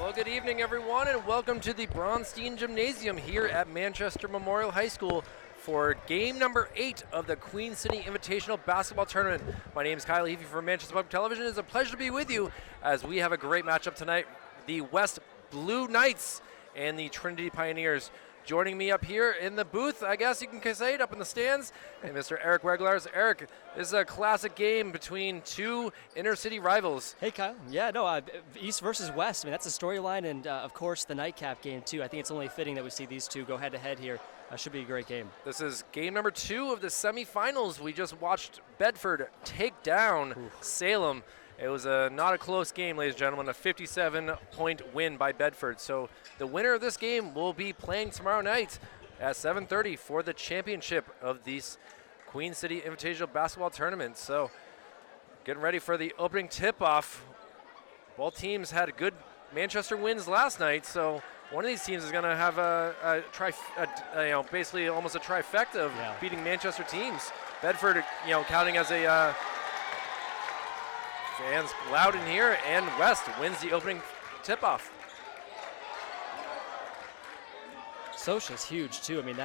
Well, good evening, everyone, and welcome to the Bronstein Gymnasium here at Manchester Memorial High School for game number 8 of the Queen City Invitational Basketball Tournament. My name is Kyle Heafy from Manchester Public Television. It's a pleasure to be with you as we have a great matchup tonight. The West Blue Knights and the Trinity Pioneers. Joining me up here in the booth, I guess you can say it, up in the stands, and Mr. Eric Weglars. Eric, this is a classic game between two inner-city rivals. Hey, Kyle. Yeah, no, East versus West. I mean, that's a storyline, and of course, the nightcap game, too. I think it's only fitting that we see these two go head-to-head here. Should be a great game. This is game number 2 of the semifinals. We just watched Bedford take down Salem. It was not a close game, ladies and gentlemen, a 57-point win by Bedford. So the winner of this game will be playing tomorrow night at 7:30 for the championship of this Queen City Invitational Basketball Tournament. So getting ready for the opening tip-off. Both teams had good Manchester wins last night, so one of these teams is going to have basically almost a trifecta of beating Manchester teams. Bedford, counting as a fans loud in here, and West wins the opening tip-off. Sosha's huge too. I mean,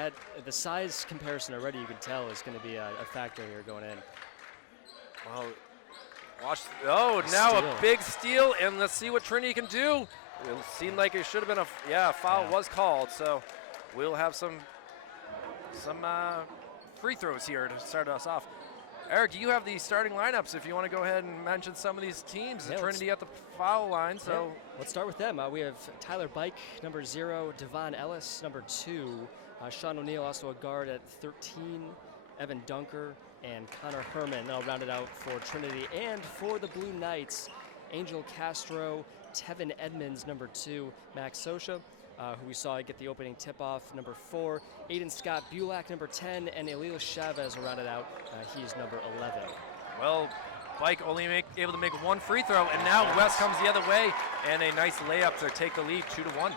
the size comparison already you can tell is going to be a factor here going in. Well, now a big steal, and let's see what Trinity can do. It seemed like it should have been a foul was called, so we'll have some free throws here to start us off. Eric, you have the starting lineups if you want to go ahead and mention some of these teams. Trinity at the foul line, so. Let's start with them. We have Tyler Bike, number 0, Devon Ellis, number 2, Sean O'Neill, also a guard at 13, Evan Dunker, and Connor Herman. They'll round it out for Trinity. And for the Blue Knights, Angel Castro, Tevin Edmonds, number 2, Max Sosha, who we saw get the opening tip-off, number 4, Aiden Scott Bulak, number 10, and Elil Chavez will round it out. He's number 11. Well, Bike only able to make one free throw, and now West comes the other way, and a nice layup to take the lead, 2-1.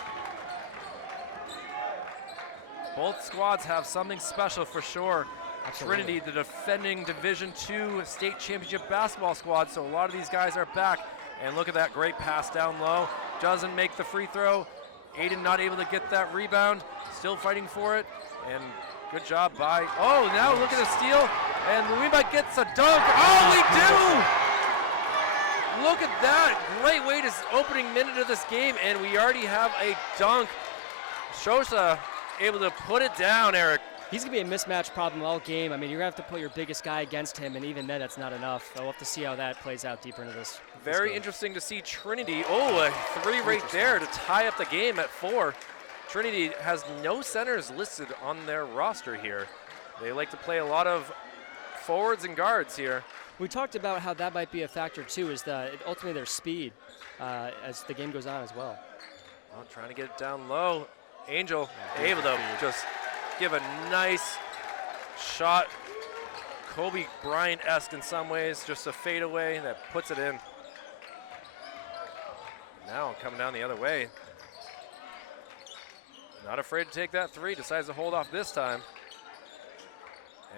Both squads have something special for sure. Absolutely. Trinity, the defending Division II state championship basketball squad, so a lot of these guys are back. And look at that great pass down low. Doesn't make the free throw. Aiden not able to get that rebound. Still fighting for it. And good job by, now look at the steal. And we might get a dunk. Oh, we do! Look at that. Great way to opening minute of this game. And we already have a dunk. Shosa able to put it down, Eric. He's going to be a mismatch problem all game. I mean, you're going to have to put your biggest guy against him, and even then, that's not enough. So we'll have to see how that plays out deeper into this. Very interesting to see Trinity. A 3 right there to tie up the game at 4. Trinity has no centers listed on their roster here. They like to play a lot of forwards and guards here. We talked about how that might be a factor, too, is ultimately their speed as the game goes on as well. Trying to get it down low. Angel able to just give a nice shot, Kobe Bryant-esque in some ways, just a fadeaway that puts it in. Now coming down the other way. Not afraid to take that 3, decides to hold off this time.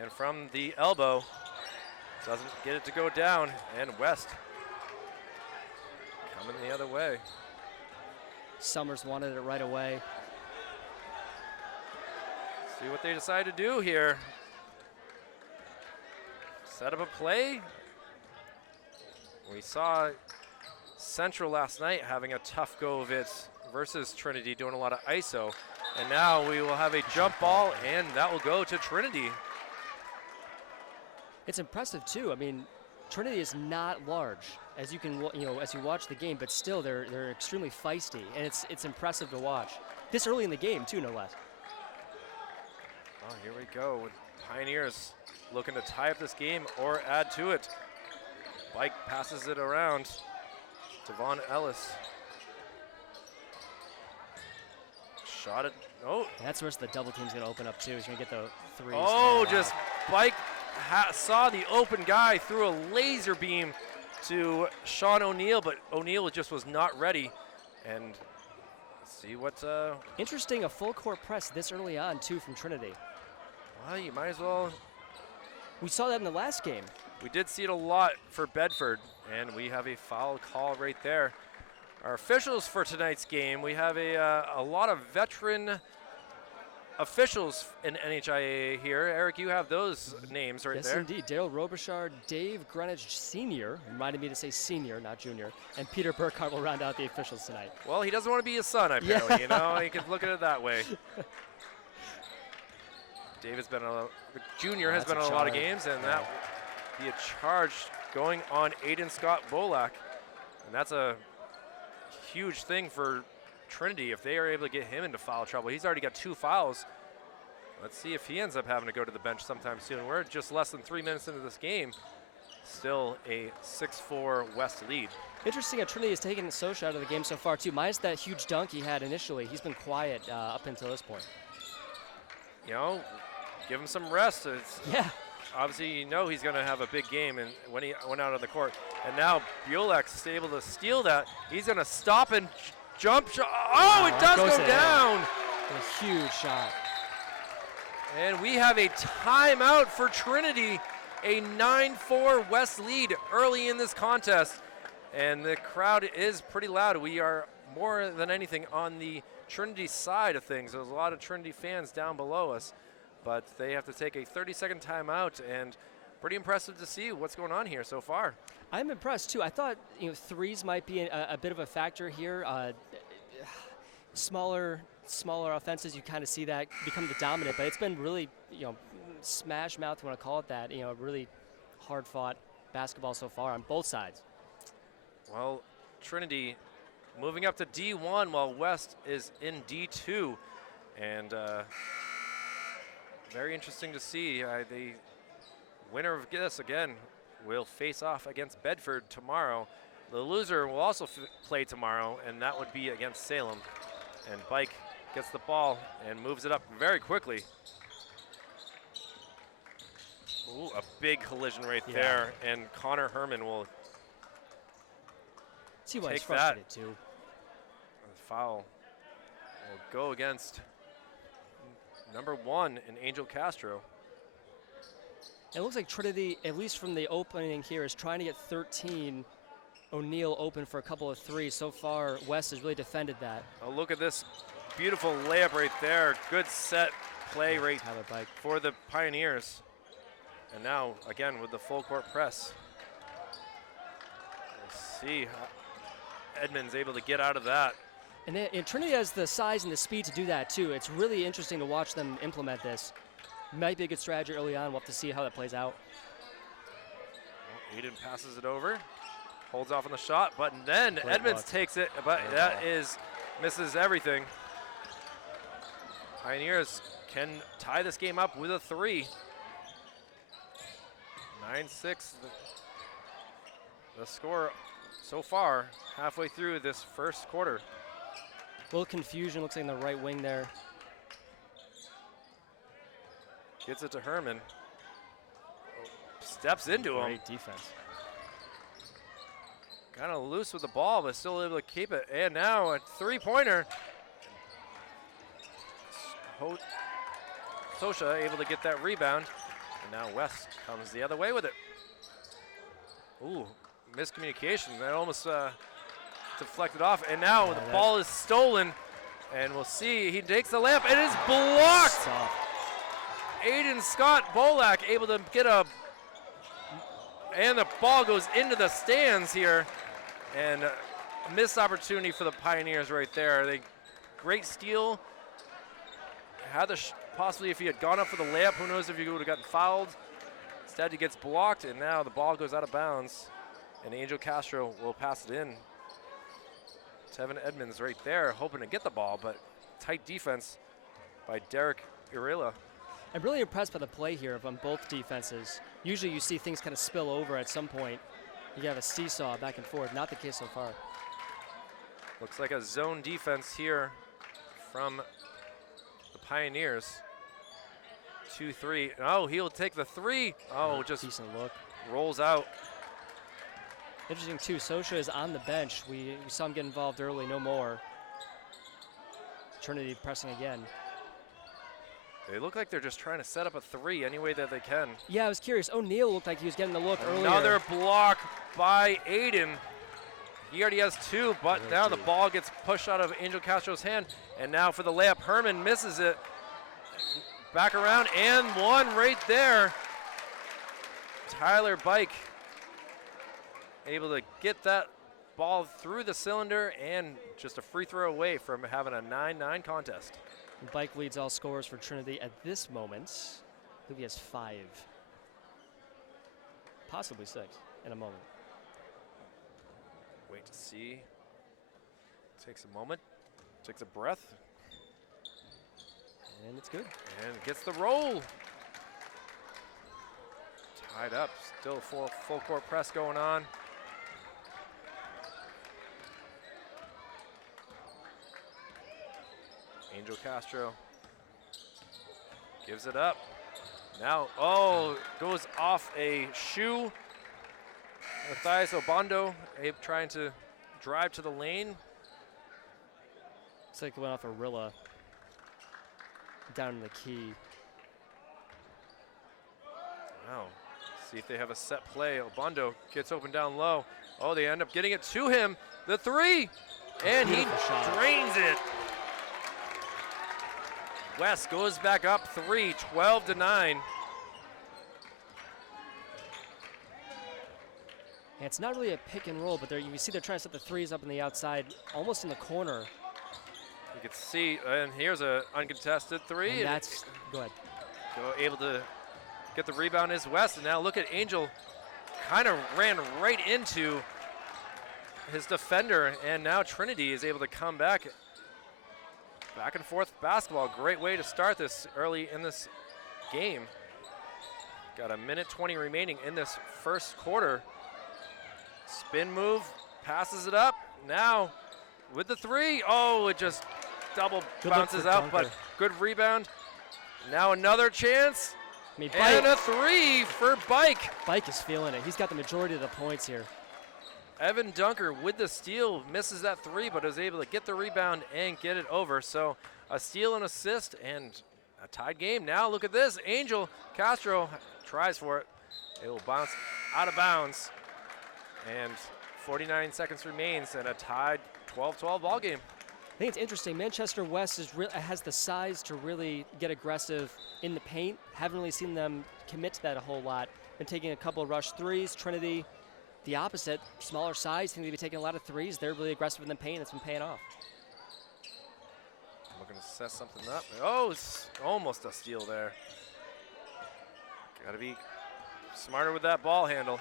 And from the elbow, doesn't get it to go down, and West coming the other way. Summers wanted it right away. See what they decide to do here. Set up a play. We saw Central last night having a tough go of it versus Trinity, doing a lot of ISO. And now we will have a jump ball, and that will go to Trinity. It's impressive too. I mean, Trinity is not large, as you can, as you watch the game, but still they're extremely feisty, and it's impressive to watch. This early in the game too, no less. Oh, here we go with Pioneers looking to tie up this game or add to it. Bike passes it around. Devon Ellis. Shot it. Oh. That's where the double team's going to open up too. He's going to get the 3s. Oh, just Bike saw the open guy, threw a laser beam to Sean O'Neill, but O'Neill just was not ready. And see what. Interesting, a full court press this early on too from Trinity. Well, you might as well. We saw that in the last game. We did see it a lot for Bedford, and we have a foul call right there. Our officials for tonight's game, we have a lot of veteran officials in NHIAA here. Eric, you have those names right there. Yes, indeed. Daryl Robichard, Dave Greenwich Sr., reminded me to say senior, not junior, and Peter Burkhart will round out the officials tonight. Well, he doesn't want to be his son, apparently. Yeah. You know, you can look at it that way. David's been the junior has been in a lot of games, and that will be a charge going on Aiden Scott Bolak. And that's a huge thing for Trinity if they are able to get him into foul trouble. He's already got 2 fouls. Let's see if he ends up having to go to the bench sometime soon. We're just less than 3 minutes into this game. Still a 6-4 West lead. Interesting that Trinity has taken Sosha out of the game so far, too. Minus that huge dunk he had initially. He's been quiet up until this point. You know, give him some rest. Yeah. Obviously, you know he's going to have a big game and when he went out on the court. And now Buelek's able to steal that. He's going to stop and jump shot. Oh, it does go down. A huge shot. And we have a timeout for Trinity, a 9-4 West lead early in this contest. And the crowd is pretty loud. We are more than anything on the Trinity side of things. There's a lot of Trinity fans down below us, but they have to take a 30-second timeout, and pretty impressive to see what's going on here so far. I'm impressed too. I thought threes might be a bit of a factor here. Smaller offenses, you kind of see that become the dominant, but it's been really smash mouth, if you want to call it that. Really hard fought basketball so far on both sides. Well, Trinity moving up to D1 while West is in D2, and very interesting to see. The winner of this again will face off against Bedford tomorrow. The loser will also play tomorrow, and that would be against Salem. And Bike gets the ball and moves it up very quickly. Ooh, a big collision right there, and Connor Herman will see why he's take that. Frustrated too. The foul will go against number 1 in Angel Castro. It looks like Trinity, at least from the opening here, is trying to get 13 O'Neill open for a couple of threes. So far, West has really defended that. Oh, look at this beautiful layup right there. Good set play right for the Pioneers. And now, again, with the full court press. We'll see how Edmonds able to get out of that. And Trinity has the size and the speed to do that, too. It's really interesting to watch them implement this. Might be a good strategy early on. We'll have to see how that plays out. Well, Aiden passes it over. Holds off on the shot, but then Edmonds takes it, but that misses everything. Pioneers can tie this game up with a 3. 9-6, the score so far, halfway through this first quarter. A little confusion, looks like in the right wing there. Gets it to Herman. Steps into him. Great defense. Kind of loose with the ball, but still able to keep it. And now a 3-pointer. Sosha able to get that rebound. And now West comes the other way with it. Ooh, miscommunication. That almost deflected off. And now the ball is stolen. And we'll see. He takes the layup. It is blocked. Aiden Scott Bolak able to get a. And the ball goes into the stands here. And a missed opportunity for the Pioneers right there. Great steal. Had the possibly if he had gone up for the layup, who knows if he would have gotten fouled. Instead, he gets blocked, and now the ball goes out of bounds. And Angel Castro will pass it in. Tevin Edmonds right there, hoping to get the ball, but tight defense by Derek Urilla. I'm really impressed by the play here on both defenses. Usually you see things kind of spill over at some point. You have a seesaw back and forth. Not the case so far. Looks like a zone defense here from the Pioneers. 2-3. Oh, he'll take the 3. Oh, just decent look. Rolls out. Interesting too, Sosha is on the bench. We saw him get involved early, no more. Trinity pressing again. They look like they're just trying to set up a 3 any way that they can. Yeah, I was curious. O'Neill looked like he was getting the look earlier. Another block by Aiden. He already has 2, but now the ball gets pushed out of Angel Castro's hand. And now for the layup, Herman misses it. Back around, and 1 right there. Tyler Bike able to get that ball through the cylinder and just a free throw away from having a 9-9 contest. Bike leads all scorers for Trinity at this moment. I believe he has 5. Possibly 6 in a moment. Wait to see. Takes a moment, takes a breath. And it's good. And gets the roll. Tied up, still full court press going on. Angel Castro gives it up. Now, goes off a shoe. Matthias Obando trying to drive to the lane. Looks like it went off a Rilla down in the key. Wow. See if they have a set play. Obando gets open down low. Oh, they end up getting it to him. The 3, and he drains it. West goes back up 3, 12-9. And it's not really a pick and roll, but you see they're trying to set the 3s up in the outside, almost in the corner. You can see, and here's an uncontested 3. And that's, go ahead. Able to get the rebound is West, and now look at Angel, kind of ran right into his defender, and now Trinity is able to come back. Back and forth basketball, great way to start this early in this game. Got a minute 20 remaining in this first quarter. Spin move, passes it up. Now with the 3, it just double bounces out, but good rebound. Now another chance, and a 3 for Bike. Bike is feeling it. He's got the majority of the points here. Evan Dunker with the steal, misses that 3, but is able to get the rebound and get it over. So a steal and assist and a tied game. Now look at this, Angel Castro tries for it. It will bounce out of bounds. And 49 seconds remains and a tied 12-12 ball game. I think it's interesting. Manchester West has the size to really get aggressive in the paint. Haven't really seen them commit to that a whole lot. Been taking a couple of rush 3s. Trinity, the opposite, smaller size. Think they've been taking a lot of 3s. They're really aggressive in the paint. It's been paying off. Looking to set something up. Oh, it's almost a steal there. Got to be smarter with that ball handle.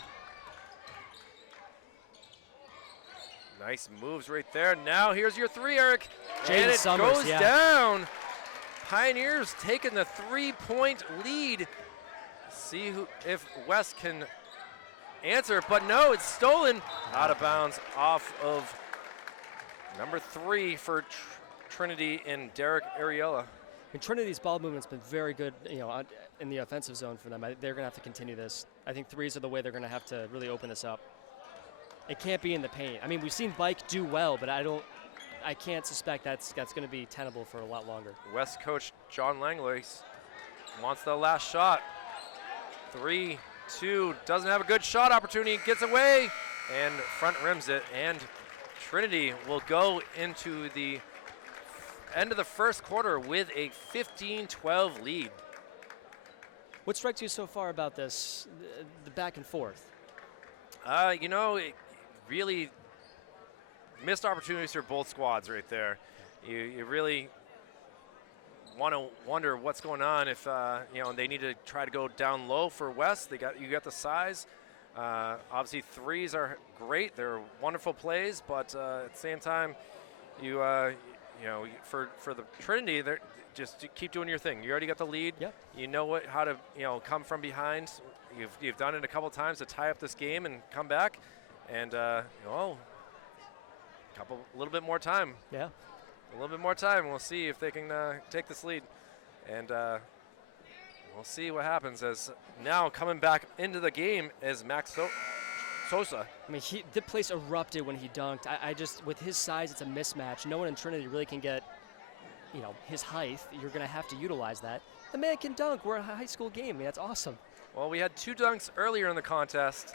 Nice moves right there. Now here's your 3, Eric. And it goes down. Pioneers taking the 3-point lead. See if West can answer, but no, it's stolen. Out of bounds off of number 3 for Trinity in Derek Ariella. And Trinity's ball movement's been very good, in the offensive zone for them. They're going to have to continue this. I think 3s are the way they're going to have to really open this up. It can't be in the paint. I mean, we've seen Bike do well, but I can't suspect that's going to be tenable for a lot longer. West coach John Langley wants the last shot. 3, 2, doesn't have a good shot opportunity, gets away, and front rims it. And Trinity will go into the end of the first quarter with a 15-12 lead. What strikes you so far about this, the back and forth? It really missed opportunities for both squads right there. You really want to wonder what's going on if they need to try to go down low for West. You got the size. Obviously 3s are great. They're wonderful plays, but at the same time, for the Trinity, they're just keep doing your thing. You already got the lead. Yep. You know how to come from behind. You've done it a couple times to tie up this game and come back, and a little bit more time. Yeah. A little bit more time. We'll see if they can take this lead, and we'll see what happens. As now coming back into the game is Max Sosa. I mean, the place erupted when he dunked. I just, with his size, it's a mismatch. No one in Trinity really can get, his height. You're going to have to utilize that. The man can dunk. We're a high school game. I mean, that's awesome. Well, we had 2 dunks earlier in the contest,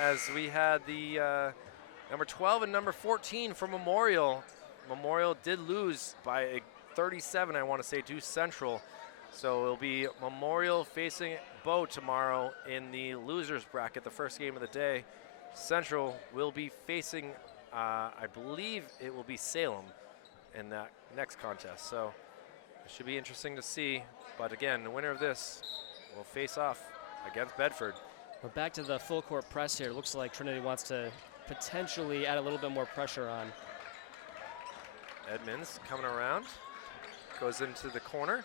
as we had the Number 12 and number 14 for Memorial. Memorial did lose by 37, I want to say, to Central. So it'll be Memorial facing Bow tomorrow in the losers bracket, the first game of the day. Central will be facing, I believe it will be Salem in that next contest. So it should be interesting to see. But again, the winner of this will face off against Bedford. We're back to the full court press here. Looks like Trinity wants to potentially add a little bit more pressure on. Edmonds coming around, goes into the corner.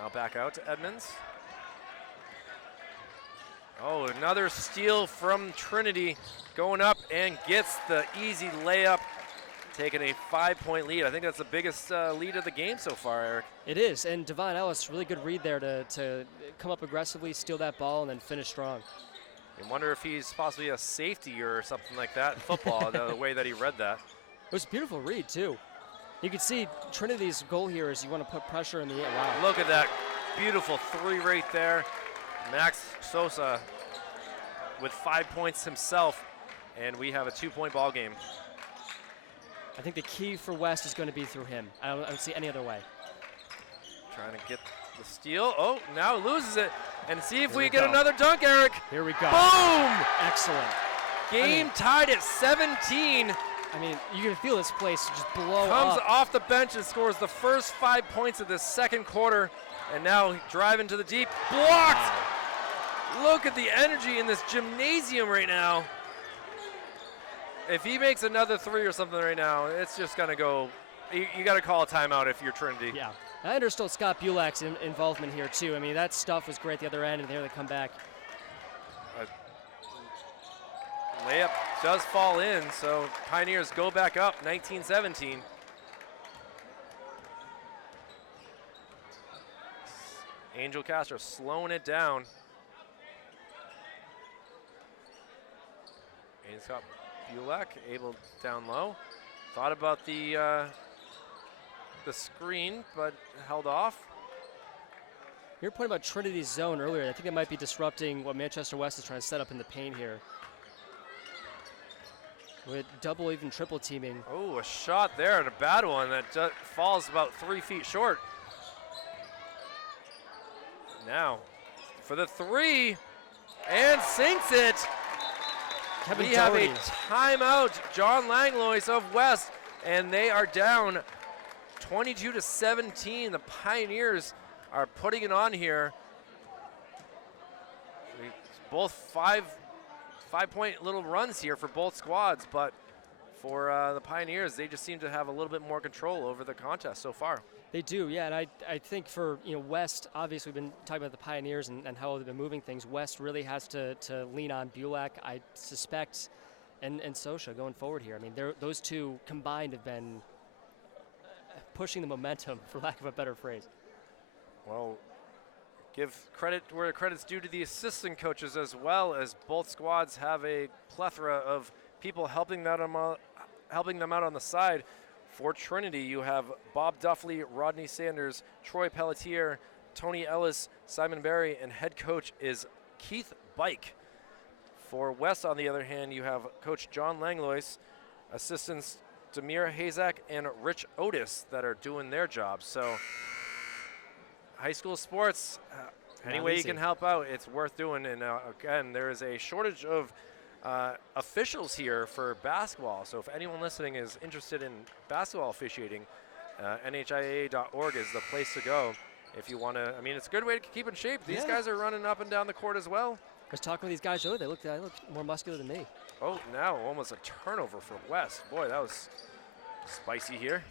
Now back out to Edmonds. Oh, another steal from Trinity, going up and gets the easy layup, taking a 5-point lead. I think that's the biggest lead of the game so far, Eric. It is, and Devon Ellis, really good read there to come up aggressively, steal that ball, and then finish strong. I wonder if he's possibly a safety or something like that in football, the way that he read that. It was a beautiful read, too. You can see Trinity's goal here is you want to put pressure in the air. Wow. Look at that beautiful three right there. Max Sosa with 5 points himself, and we have a 2-point ball game. I think the key for West is going to be through him. I don't see any other way. Trying to get the steal. Oh, now loses it. And see if we get another dunk, Eric. Here we go. Boom! Excellent. Game tied at 17. I mean, you can feel this place just blow Comes up. off the bench and scores the first 5 points of the second quarter. And now driving to the deep. Blocked! Wow. Look at the energy in this gymnasium right now. If he makes another three or something right now, it's just going to go. You got to call a timeout if you're Trinity. Yeah. I understood Scott Bulak's involvement here, too. I mean, that stuff was great the other end, and here they come back. Layup does fall in, so Pioneers go back up 19-17. Angel Castro slowing it down. And Scott Bulak able down low. Thought about the screen, but held off. You were pointing about Trinity's zone earlier. I think it might be disrupting what Manchester West is trying to set up in the paint here. With double, even triple teaming. Oh, a shot there and a bad one that falls about 3 feet short. Now for the three, and sinks it. Kevin We have a Doherty. timeout, John Langlois of West, and they are down 22-17. The Pioneers are putting it on here. Both five-point little runs here for both squads, but for the Pioneers, they just seem to have a little bit more control over the contest so far. They do, yeah, and I think for West, obviously we've been talking about the Pioneers and how they've been moving things. West really has to lean on Bulak, I suspect, and Sosha going forward here. I mean, those two combined have been pushing the momentum, for lack of a better phrase. Well, give credit where credit's due to the assistant coaches as well, as both squads have a plethora of people helping them out on the side. For Trinity, you have Bob Duffley, Rodney Sanders, Troy Pelletier, Tony Ellis, Simon Barry, and head coach is Keith Bike. For West, on the other hand, you have Coach John Langlois, assistants Demir Hazak and Rich Otis that are doing their jobs. So high school sports, any way you can help out, it's worth doing. And again, there is a shortage of officials here for basketball. So if anyone listening is interested in basketball officiating, NHIAA.org is the place to go if you want to. I mean, it's a good way to keep in shape. These guys are running up and down the court as well. I was talking with these guys earlier. They look more muscular than me. Oh, now almost a turnover for West. Boy, that was spicy here.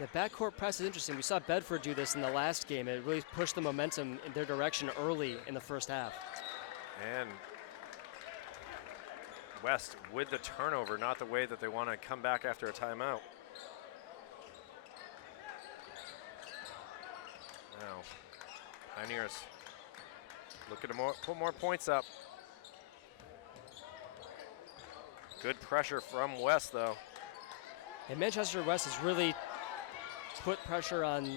The backcourt press is interesting. We saw Bedford do this in the last game. It really pushed the momentum in their direction early in the first half. And West with the turnover, not the way that they want to come back after a timeout. Now, Pioneers looking to put more points up. Good pressure from West, though. And Manchester West has really put pressure on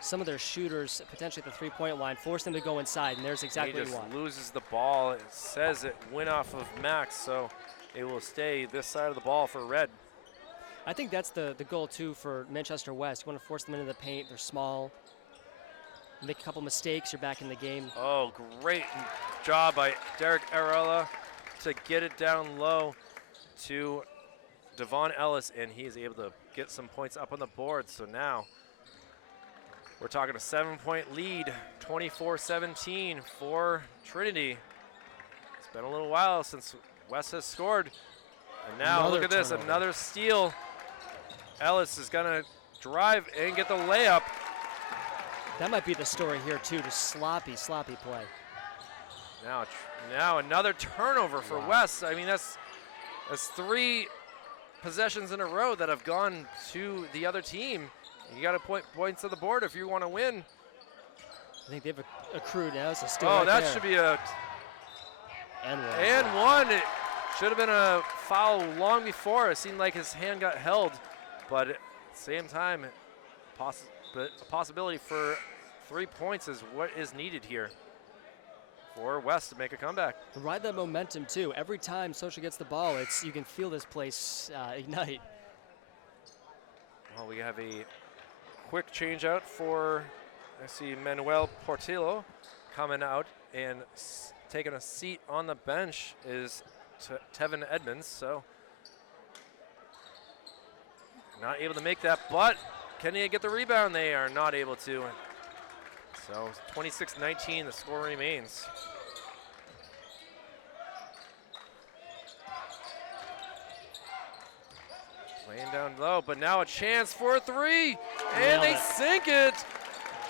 some of their shooters, potentially at the three-point line, force them to go inside, and there's exactly what you want. He just loses the ball. It says it went off of Max, so it will stay this side of the ball for red. I think that's the goal, too, for Manchester West. You want to force them into the paint. They're small. Make a couple mistakes, you're back in the game. Oh, great job by Derek Arella to get it down low to Devon Ellis, and he is able to get some points up on the board. So now we're talking a 7-point lead, 24-17 for Trinity. It's been a little while since West has scored. And now Another look at this, turnover. another steal. Ellis is gonna drive and get the layup. That might be the story here, too, just sloppy play. Now another turnover for Wow. West. I mean, that's 3 possessions in a row that have gone to the other team. You got to put points on the board if you want to win. I think they've accrued now. It's a steal Oh, right that there. should be a And one. and one. It should have been a foul long before. It seemed like his hand got held, but at the same time, but a possibility for 3 points is what is needed here for West to make a comeback. Ride that momentum, too. Every time Social gets the ball, you can feel this place ignite. Well, we have a quick change out for, I see Manuel Portillo coming out, and taking a seat on the bench is Tevin Edmonds. So not able to make that, but can they get the rebound? They are not able to. So 26-19, the score remains. Laying down low, but now a chance for a 3, and they sink it.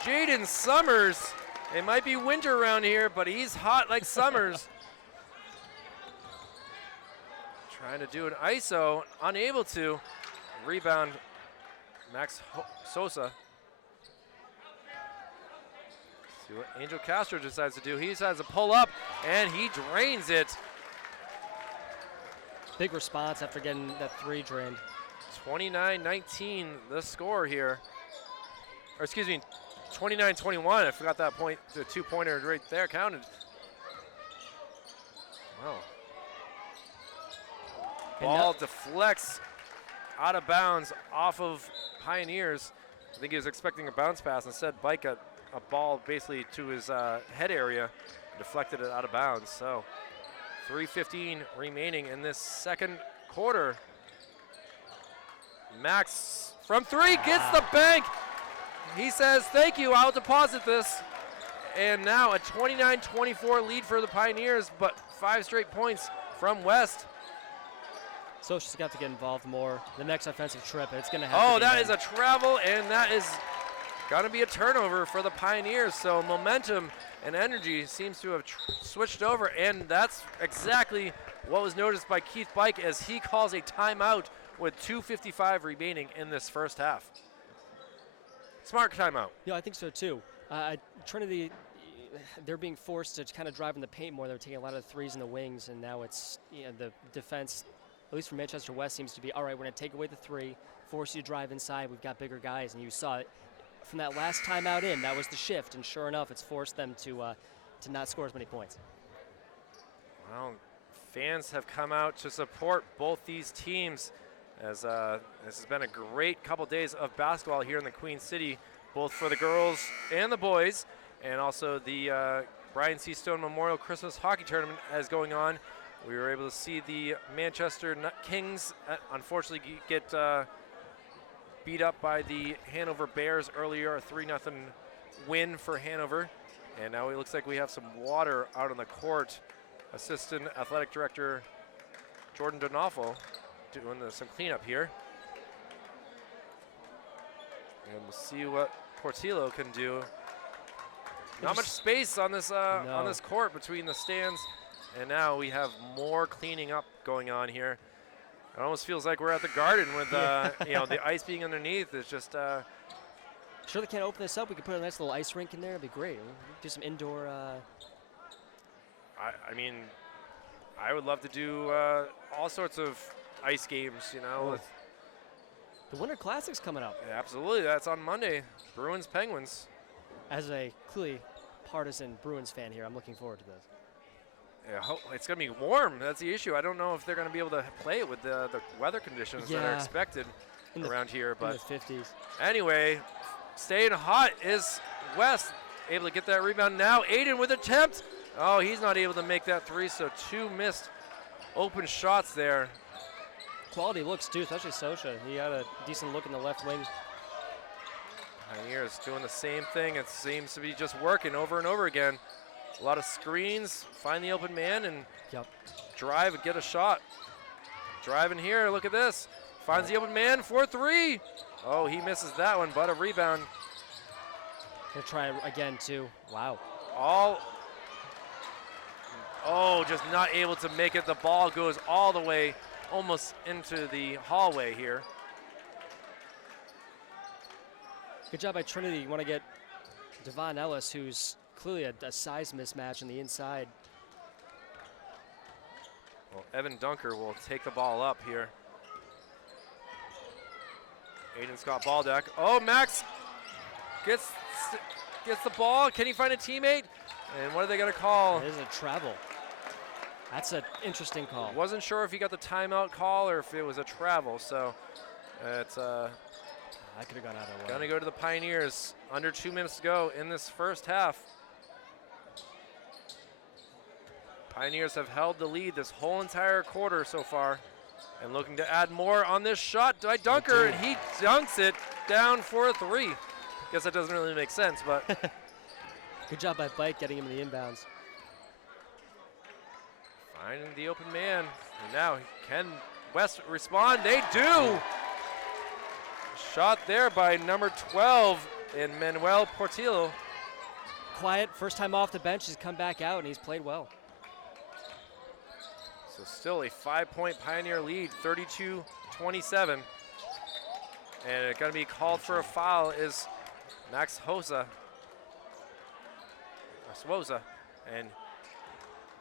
Jaden Summers. It might be winter around here, but he's hot like Summers. Trying to do an ISO, unable to. Rebound, Max Sosa. See what Angel Castro decides to do. He decides to pull up, and he drains it. Big response after getting that 3 drained. 29-19, the score here. Or excuse me, 29-21. I forgot that point. The 2-pointer right there counted. Wow. Ball deflects out of bounds off of Pioneers. I think he was expecting a bounce pass. Instead, Bike got a ball basically to his head area, deflected it out of bounds. So 3:15 remaining in this second quarter. Max from 3 gets the bank. He says, thank you, I'll deposit this. And now a 29-24 lead for the Pioneers, but 5 straight points from West. Social's got to get involved more. The next offensive trip, it's going to have to Oh, be that him. is a travel, and that is going to be a turnover for the Pioneers. So momentum and energy seems to have switched over, and that's exactly what was noticed by Keith Bike as he calls a timeout with 2:55 remaining in this first half. Smart timeout. Yeah, I think so too. Trinity, they're being forced to kind of drive in the paint more. They're taking a lot of threes in the wings, and now it's the defense, at least for Manchester West, seems to be, all right, we're going to take away the 3, force you to drive inside. We've got bigger guys, and you saw it from that last timeout in. That was the shift, and sure enough, it's forced them to not score as many points. Well, fans have come out to support both these teams, as this has been a great couple days of basketball here in the Queen City, both for the girls and the boys, and also the Brian C. Stone Memorial Christmas Hockey Tournament is going on. We were able to see the Manchester Kings unfortunately get beat up by the Hanover Bears earlier, a 3-0 win for Hanover. And now it looks like we have some water out on the court. Assistant Athletic Director Jordan Donofo doing some cleanup here. And we'll see what Portillo can do. Not much space on this on this court between the stands, and now we have more cleaning up going on here. It almost feels like we're at the Garden with the ice being underneath. It's just. Sure, they can't open this up. We could put a nice little ice rink in there. It'd be great. Do some indoor. I mean, I would love to do all sorts of ice games. The Winter Classic's coming up. Yeah, absolutely, that's on Monday. Bruins Penguins. As a clearly partisan Bruins fan here, I'm looking forward to this. It's going to be warm. That's the issue. I don't know if they're going to be able to play it with the weather conditions that are expected around here. But in the 50s. Anyway, staying hot is West, able to get that rebound now. Aiden with attempt. Oh, he's not able to make that three, so 2 missed open shots there. Quality looks too, especially Sosha. He had a decent look in the left wing. Pioneers doing the same thing. It seems to be just working over and over again. A lot of screens, find the open man and drive and get a shot. Driving here, look at this. Finds the open man for 3. Oh, he misses that one, but a rebound. He'll try again too. Wow. Just not able to make it. The ball goes all the way almost into the hallway here. Good job by Trinity. You want to get Devon Ellis, who's clearly a size mismatch on the inside. Well, Evan Dunker will take the ball up here. Aiden Scott Baldock. Oh, Max gets the ball. Can he find a teammate? And what are they going to call? It is a travel. That's an interesting call. Wasn't sure if he got the timeout call or if it was a travel, so it's I could have gone either way. Gonna go to the Pioneers. Under 2 minutes to go in this first half. Pioneers have held the lead this whole entire quarter so far and looking to add more on this shot by Dunker, and he dunks it down for a 3. Guess that doesn't really make sense, but. Good job by Bike getting him in the inbounds. Finding the open man. And now can West respond? They do! Shot there by number 12 in Manuel Portillo. Quiet, first time off the bench, he's come back out and he's played well. So still a 5-point Pioneer lead, 32-27. And it's gonna be called for a foul is Max Swoza. And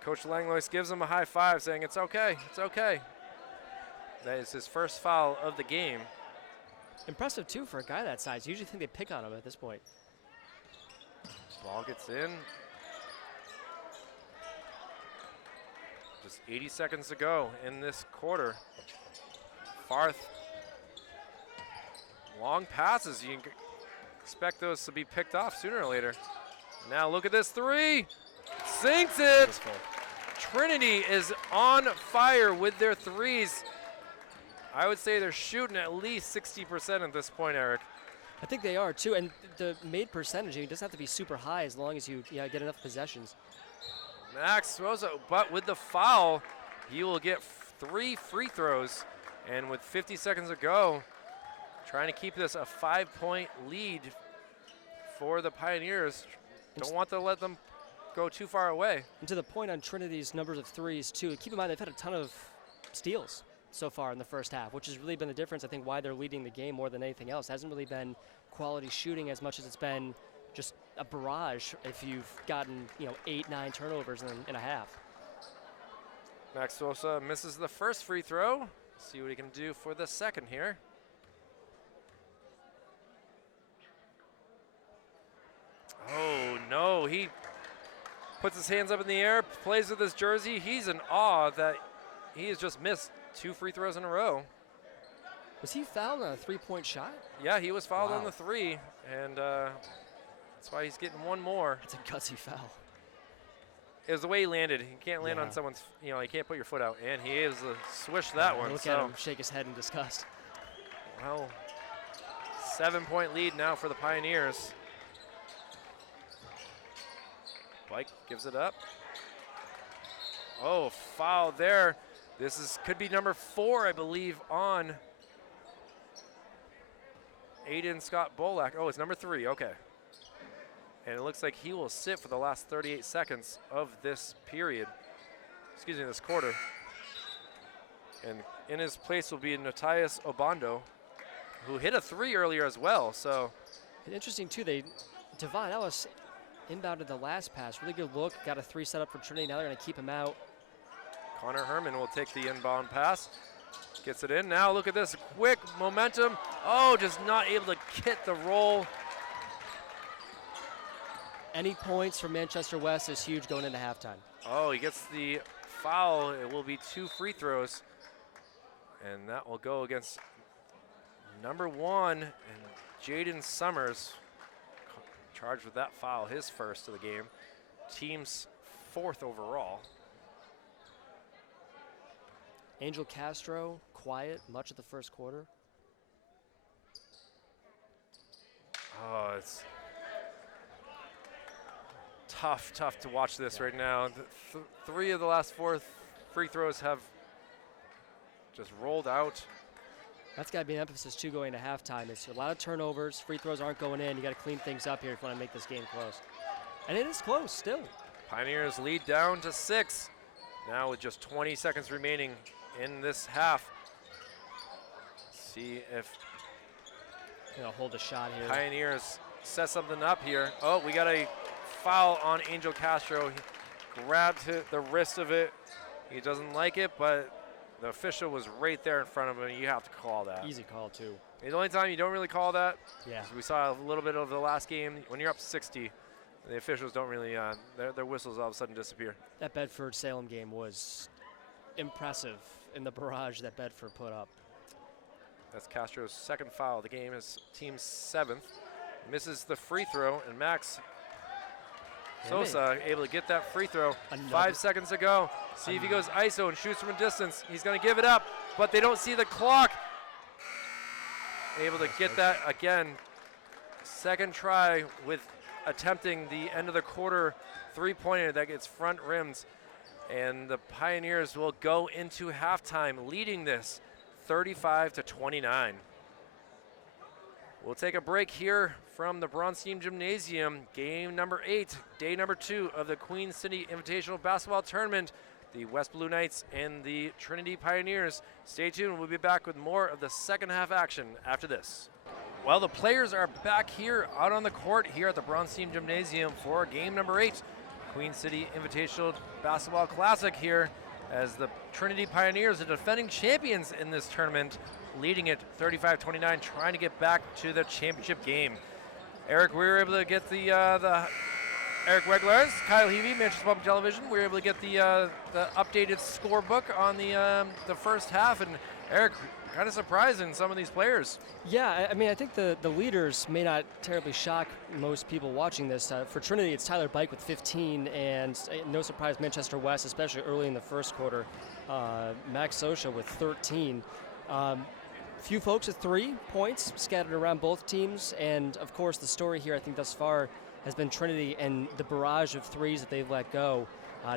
Coach Langlois gives him a high five saying it's okay, it's okay. That is his first foul of the game. Impressive too for a guy that size. You usually think they pick on him at this point. Ball gets in. Just 80 seconds to go in this quarter. Farth. Long passes. You can expect those to be picked off sooner or later. Now look at this 3. Sinks it. Beautiful. Trinity is on fire with their 3s. I would say they're shooting at least 60% at this point, Eric. I think they are too, and the made percentage, it doesn't have to be super high as long as you get enough possessions. Max Swoza, but with the foul, he will get 3 free throws. And with 50 seconds to go, trying to keep this a 5-point lead for the Pioneers. Don't want to let them go too far away. And to the point on Trinity's numbers of 3s too, keep in mind they've had a ton of steals so far in the first half, which has really been the difference, I think, why they're leading the game more than anything else. It hasn't really been quality shooting as much as it's been just a barrage if you've gotten 8, 9 turnovers in a half. Max Sosa misses the first free throw. See what he can do for the second here. Oh no, he puts his hands up in the air, plays with his jersey. He's in awe that he has just missed 2 free throws in a row. Was he fouled on a 3-point shot? Yeah, he was fouled Wow. on the 3, and that's why he's getting one more. That's a gutsy foul. It was the way he landed. He can't land on someone's, you can't put your foot out, and he is swish that one. Look at him shake his head in disgust. Well, 7-point lead now for the Pioneers. Blake gives it up. Oh, foul there. This could be number 4, I believe, on Aiden Scott Bolak. Oh, it's number 3, okay. And it looks like he will sit for the last 38 seconds of this period. Excuse me, this quarter. And in his place will be Natias Obando, who hit a 3 earlier as well, so. And interesting too, Devon Ellis inbounded the last pass. Really good look, got a 3 set up for Trinity. Now they're gonna keep him out. Connor Herman will take the inbound pass. Gets it in. Now look at this quick momentum. Oh, just not able to get the roll. Any points for Manchester West is huge going into halftime. Oh, he gets the foul. It will be 2 free throws. And that will go against number 1, and Jaden Summers, charged with that foul, his first of the game. Team's 4th overall. Angel Castro, quiet much of the first quarter. Oh, it's tough to watch this right now. 3 of the last 4 free throws have just rolled out. That's got to be an emphasis, too, going to halftime. It's a lot of turnovers. Free throws aren't going in. You got to clean things up here if you want to make this game close. And it is close still. Pioneers lead down to 6. Now with just 20 seconds remaining in this half. See if Hold a shot here. Pioneers set something up here. Oh, we got a foul on Angel Castro. He grabbed the wrist of it. He doesn't like it, but the official was right there in front of him. You have to call that. Easy call, too. The only time you don't really call that, yeah, we saw a little bit of the last game. When you're up 60, the officials don't really, their whistles all of a sudden disappear. That Bedford-Salem game was impressive in the barrage that Bedford put up. That's Castro's 2nd foul. The game is team's 7th. Misses the free throw, and Max Sosa able to get that free throw. 5 seconds to go. See if he goes ISO and shoots from a distance. He's going to give it up, but they don't see the clock. Able to get that again. 2nd try with attempting the end of the quarter 3-pointer that gets front rimmed. And the Pioneers will go into halftime leading this 35-29. We'll take a break here from the Bronstein Gymnasium. Game number 8, day number 2 of the Queen City Invitational Basketball Tournament. The West Blue Knights and the Trinity Pioneers. Stay tuned, we'll be back with more of the second half action after this. Well, the players are back here out on the court here at the Bronstein Gymnasium for game number 8. Queen City Invitational Basketball Classic here as the Trinity Pioneers are defending champions in this tournament, leading it 35-29, trying to get back to the championship game. Eric, we were able to get the Eric Weglars, Kyle Heavey, Manchester Public Television. We were able to get the updated scorebook on the first half, and Eric, kind of surprising some of these players. Yeah, I mean, I think the leaders may not terribly shock most people watching this. For Trinity, it's Tyler Bike with 15, and no surprise, Manchester West, especially early in the first quarter, Max Socha with 13. Few folks with 3 points scattered around both teams, and of course the story here I think thus far has been Trinity and the barrage of threes that they've let go,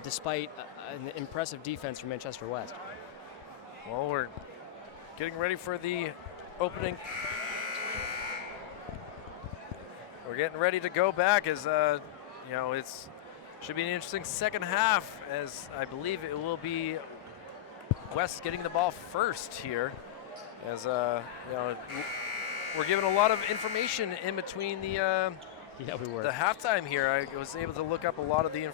despite an impressive defense from Manchester West. Well, we're getting ready for the opening. We're getting ready to go back as, it's should be an interesting second half, as I believe it will be West getting the ball first here. As we're given a lot of information in between the the halftime here. I was able to look up a lot of the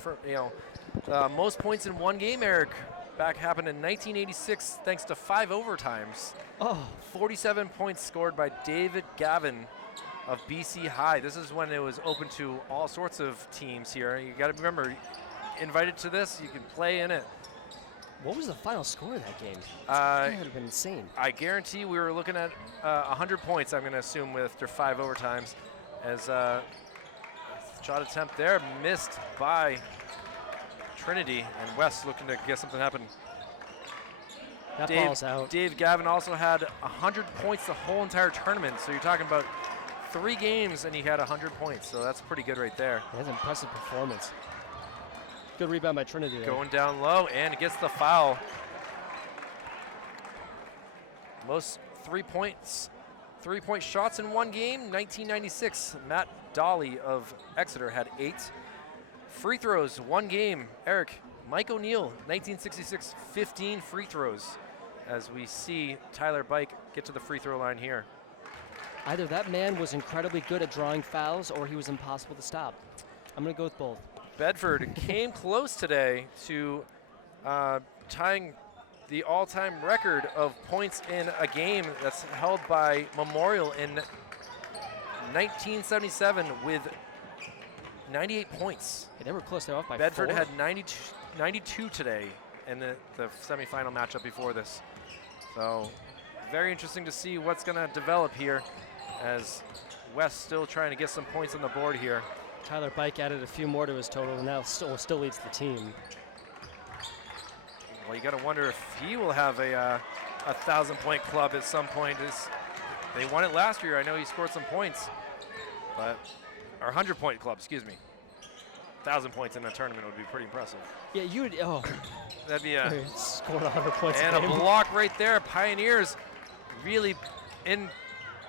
most points in one game, Eric, back happened in 1986 thanks to 5 overtimes. 47 points scored by David Gavin of BC High. This is when it was open to all sorts of teams here. You got to remember, invited to this, you can play in it. What was the final score of that game? That would have been insane. I guarantee we were looking at 100 points, I'm going to assume, after 5 overtimes. As shot attempt there missed by Trinity, and West looking to get something happen. That ball's out. Dave Gavin also had 100 points the whole entire tournament. So you're talking about 3 games and he had 100 points. So that's pretty good right there. That's an impressive performance. Good rebound by Trinity there. Going down low and gets the foul. Most 3-point shots in one game, 1996. Matt Dolly of Exeter had 8. Free throws, 1 game. Eric, Mike O'Neill, 1966, 15 free throws. As we see Tyler Bike get to the free throw line here. Either that man was incredibly good at drawing fouls or he was impossible to stop. I'm going to go with both. Bedford came close today to tying the all-time record of points in a game that's held by Memorial in 1977 with 98 points. Yeah, they were close. They're off by Bedford 4. had 92 today in the semifinal matchup before this. So very interesting to see what's going to develop here as West still trying to get some points on the board here. Tyler Bike added a few more to his total, and now still leads the team. Well, you got to wonder if he will have a 1,000-point club at some point. They won it last year. I know he scored some points, but our 100-point club, excuse me. 1,000 points in a tournament would be pretty impressive. Yeah, you would. Oh, that'd be a scored 100 points. And a block right there. Pioneers really in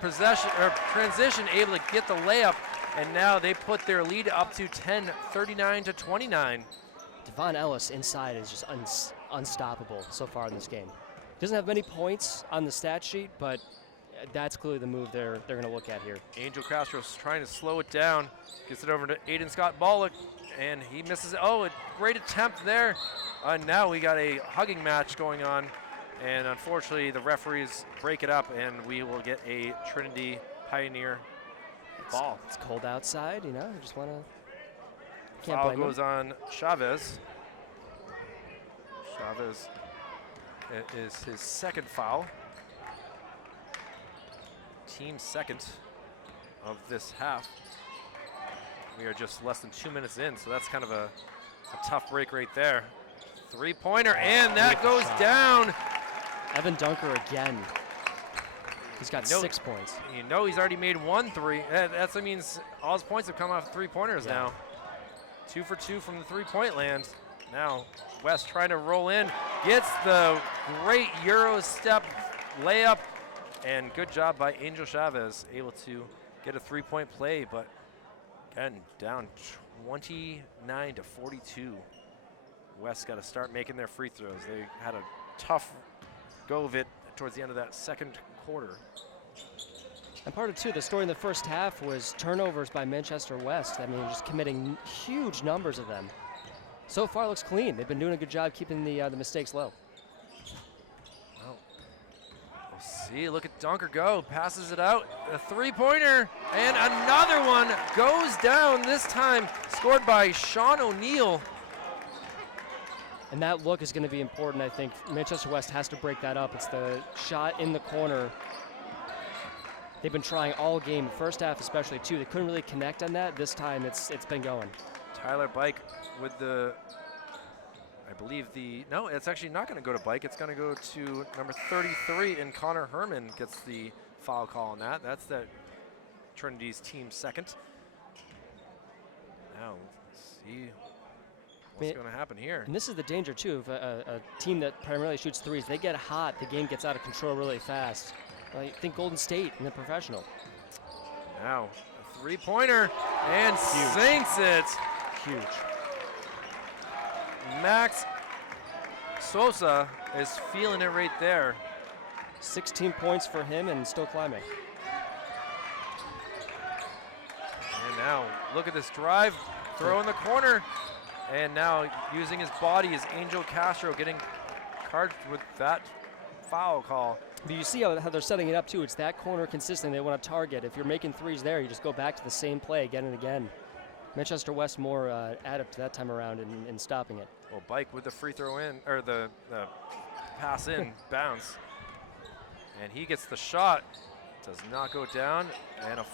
possession or transition, able to get the layup, and now they put their lead up to 10, 39-29. Devon Ellis inside is just unstoppable so far in this game. Doesn't have many points on the stat sheet, but that's clearly the move they're going to look at here. Angel Castro's trying to slow it down. Gets it over to Aiden Scott Bollock, and he misses it. Oh, a great attempt there. Now we got a hugging match going on, and unfortunately the referees break it up, and we will get a Trinity Pioneer ball. It's cold outside, you know. You just want to. Can't Foul blame goes on Chavez. Chavez, it is his second foul. Team second of this half. We are just less than 2 minutes in, so that's kind of a tough break right there. Three-pointer, and that goes down. Evan Dunker again. He's got 6 points. You know he's already made 1 3. That means all his points have come off three-pointers now. 2 for 2 from the three-point land. Now West trying to roll in, gets the great Euro step layup, and good job by Angel Chavez, able to get a three-point play, but again, down 29-42. West got to start making their free throws. They had a tough go of it towards the end of that second quarter. And part of the story in the first half was turnovers by Manchester West. I mean, just committing huge numbers of them. So far, it looks clean. They've been doing a good job keeping the mistakes low. Well, we'll see. Look at Dunker go. Passes it out. A three-pointer. And another one goes down, this time scored by Sean O'Neill. And that look is going to be important, I think. Manchester West has to break that up. It's the shot in the corner. They've been trying all game, first half especially, too. They couldn't really connect on that. This time, it's been going. Tyler Bike with the, I believe no, it's actually not going to go to Bike. It's going to go to number 33, and Connor Herman gets the foul call on that. That's the Trinity's team second. Now, let's see what's going to happen here. And this is the danger, too, of a team that primarily shoots threes. They get hot, the game gets out of control really fast. I think Golden State in the professional. Now, a three-pointer, and sinks it. Huge. Max Sosa is feeling it right there. 16 points for him and still climbing. And now, look at this drive, throw in the corner, and now using his body is Angel Castro getting charged with that foul call. But you see how they're setting it up, too. It's that corner consistent they want to target. If you're making threes there, you just go back to the same play again and again. Manchester West more adept that time around in stopping it. Well, Bike with the free throw in, or the pass in, bounce. And he gets the shot. Does not go down. And a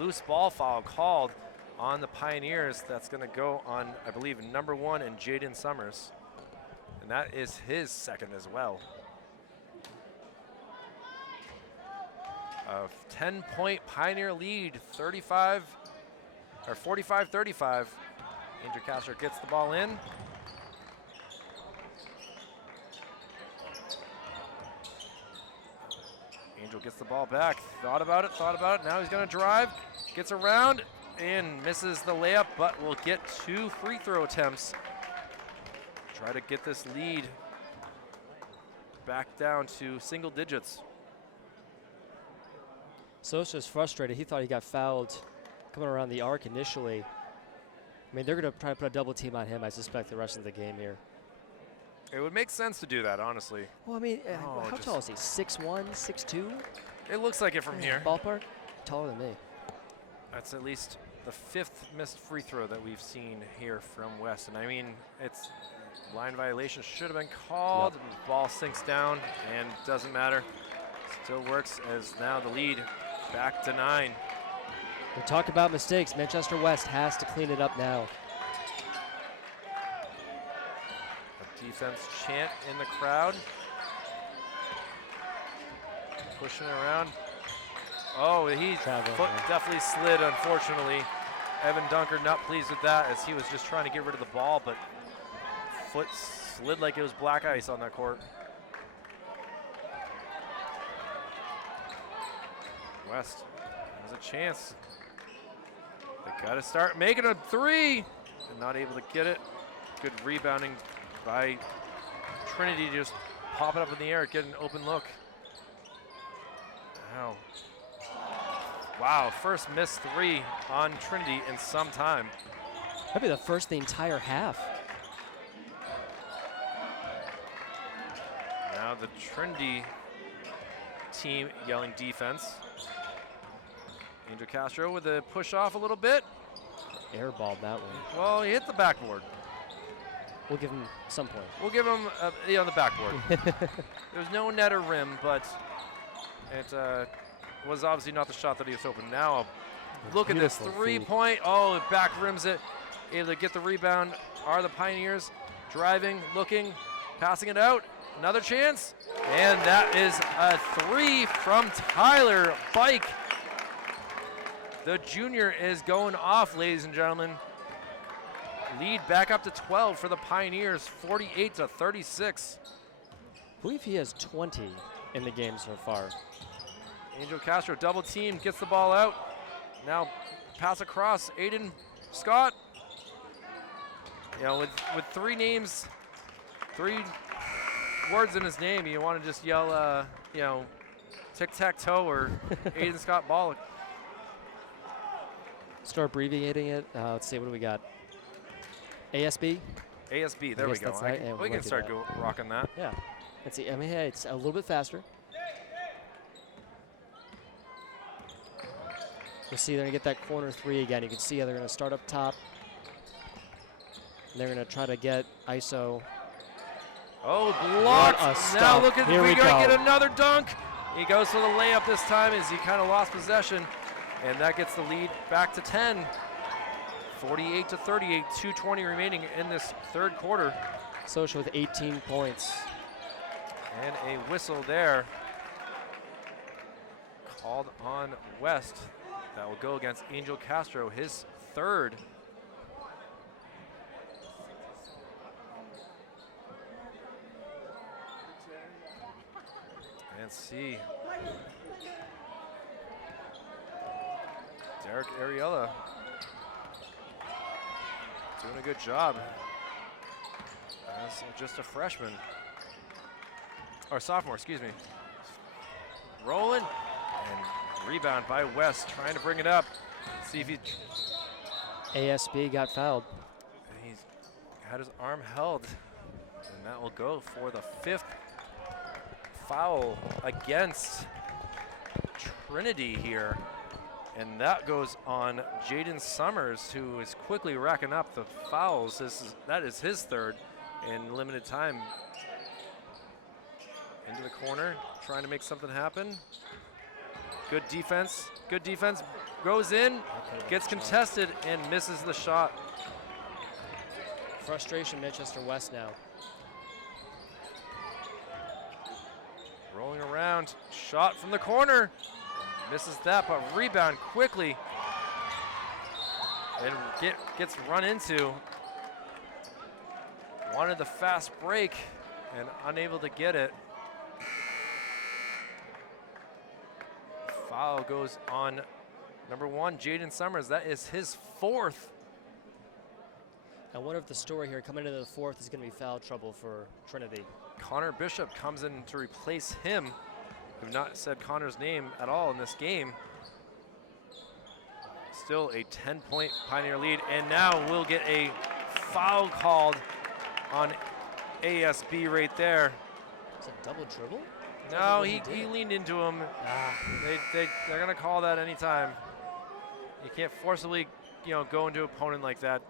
loose ball foul called on the Pioneers. That's going to go on, I believe, number 1 and Jaden Summers. And that is his second as well. A 10-point Pioneer lead, 45-35. Angel Castro gets the ball in. Angel gets the ball back. Thought about it. Now he's going to drive. Gets around and misses the layup, but will get 2 free throw attempts. Try to get this lead back down to single digits. Sosa's frustrated. He thought he got fouled coming around the arc initially. I mean, they're going to try to put a double team on him, I suspect, the rest of the game here. It would make sense to do that, honestly. Well, I mean, how tall is he? 6'1", 6'2"? It looks like it from here. Ballpark? Taller than me. That's at least the 5th missed free throw that we've seen here from West. And I mean, it's line violation should have been called. Yep. Ball sinks down and doesn't matter. Still works as now the lead back to 9. We talk about mistakes. Manchester West has to clean it up now. A defense chant in the crowd. Pushing around. Oh, his foot definitely slid, unfortunately. Evan Dunker not pleased with that as he was just trying to get rid of the ball, but foot slid like it was black ice on that court. West has a chance. They got to start making a 3 and not able to get it. Good rebounding by Trinity, just pop it up in the air, get an open look. Wow. Wow, first missed 3 on Trinity in some time. That'd be the first the entire half. Now the Trinity team yelling defense. Angel Castro with a push off a little bit. Airballed that one. Well, he hit the backboard. We'll give him some point. We'll give him on the backboard. There's no net or rim, but it was obviously not the shot that he was hoping. Now, look at this 3-point. Oh, it back rims it. Able to get the rebound. Are the Pioneers driving, looking, passing it out? Another chance. And that is a 3 from Tyler Bike. The junior is going off, ladies and gentlemen. Lead back up to 12 for the Pioneers, 48-36. I believe he has 20 in the game so far. Angel Castro double team, gets the ball out. Now pass across, Aiden Scott. You know, with 3 names, 3 words in his name, you want to just yell, you know, tic-tac-toe or Aiden Scott ball. Start abbreviating it. Let's see, what do we got? ASB? ASB, there we go. We can start rocking that. Yeah. Let's see, I mean, hey, it's a little bit faster. You'll see they're going to get that corner 3 again. You can see how they're going to start up top. And they're going to try to get ISO. Oh, blocked. Now look at, we're going to get another dunk. He goes for the layup this time as he kind of lost possession. And that gets the lead back to 10. 48-38, 2:20 remaining in this 3rd quarter. Socha with 18 points. And a whistle there. Called on West. That will go against Angel Castro, his 3rd. And see. Derek Ariella doing a good job as just a freshman, or sophomore, excuse me. Rolling and rebound by West, trying to bring it up. See if he. ASB got fouled. He's had his arm held, and that will go for the 5th foul against Trinity here. And that goes on Jaden Summers, who is quickly racking up the fouls. That is his 3rd in limited time. Into the corner, trying to make something happen. Good defense. Good defense. Goes in, gets contested, and misses the shot. Frustration, Manchester West now. Rolling around, shot from the corner. Misses that, but rebound quickly. And gets run into. Wanted the fast break and unable to get it. Foul goes on number 1, Jaden Summers. That is his 4th. I wonder if the story here coming into the 4th is going to be foul trouble for Trinity. Connor Bishop comes in to replace him. We've not said Connor's name at all in this game. Still a 10-point Pioneer lead, and now we'll get a foul called on ASB right there. Is it double dribble? No, he leaned into him. They're going to call that anytime. You can't forcibly go into an opponent like that.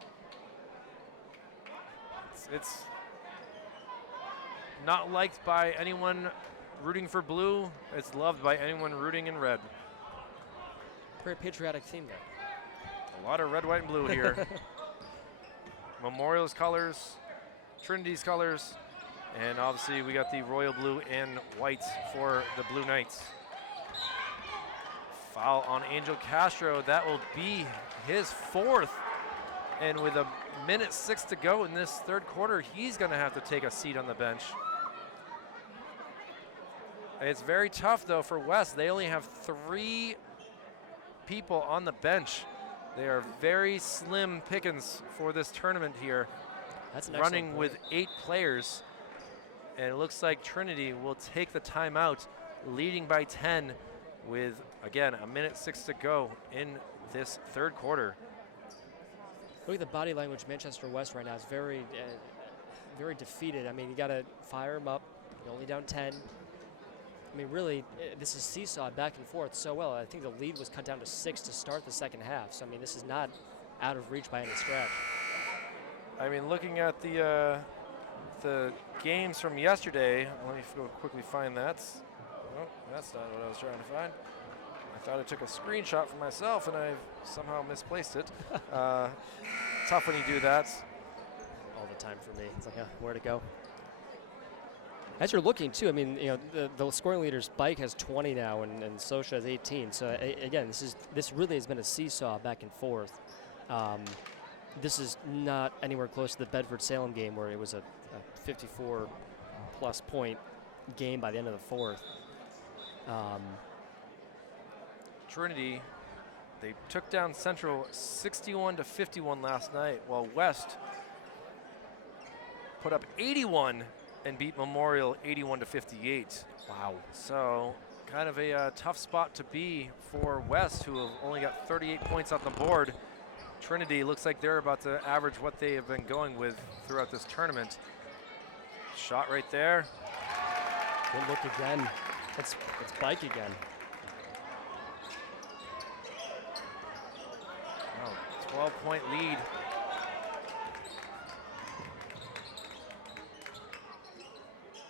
It's not liked by anyone rooting for blue. It's loved by anyone rooting in red. Very patriotic theme there. A lot of red, white, and blue here. Memorial's colors, Trinity's colors, and obviously we got the royal blue and whites for the Blue Knights. Foul on Angel Castro. That will be his 4th. And with 1:06 to go in this third quarter, he's going to have to take a seat on the bench. It's very tough, though, for West. They only have 3 people on the bench. They are very slim pickings for this tournament here. That's an running with 8 players. And it looks like Trinity will take the timeout, leading by 10 with, again, 1:06 to go in this third quarter. Look at the body language Manchester West right now. It's very, very defeated. I mean, you got to fire them up. You're only down 10. I mean, really, this is seesaw back and forth so well. I think the lead was cut down to 6 to start the second half. So, I mean, this is not out of reach by any stretch. I mean, looking at the games from yesterday, let me go quickly find that. Oh, that's not what I was trying to find. I thought I took a screenshot for myself, and I've somehow misplaced it. Tough when you do that. All the time for me. It's like, where to go? As you're looking, too, I mean, the scoring leader's Bike has 20 now, and Sosha has 18. So, again, this really has been a seesaw back and forth. This is not anywhere close to the Bedford-Salem game where it was a 54-plus point game by the end of the fourth. Trinity, they took down Central 61-51 last night, while West put up 81 and beat Memorial 81-58. Wow. So kind of a tough spot to be for West, who have only got 38 points on the board. Trinity looks like they're about to average what they have been going with throughout this tournament. Shot right there. Good look again. It's Bike again. Oh, 12-point lead.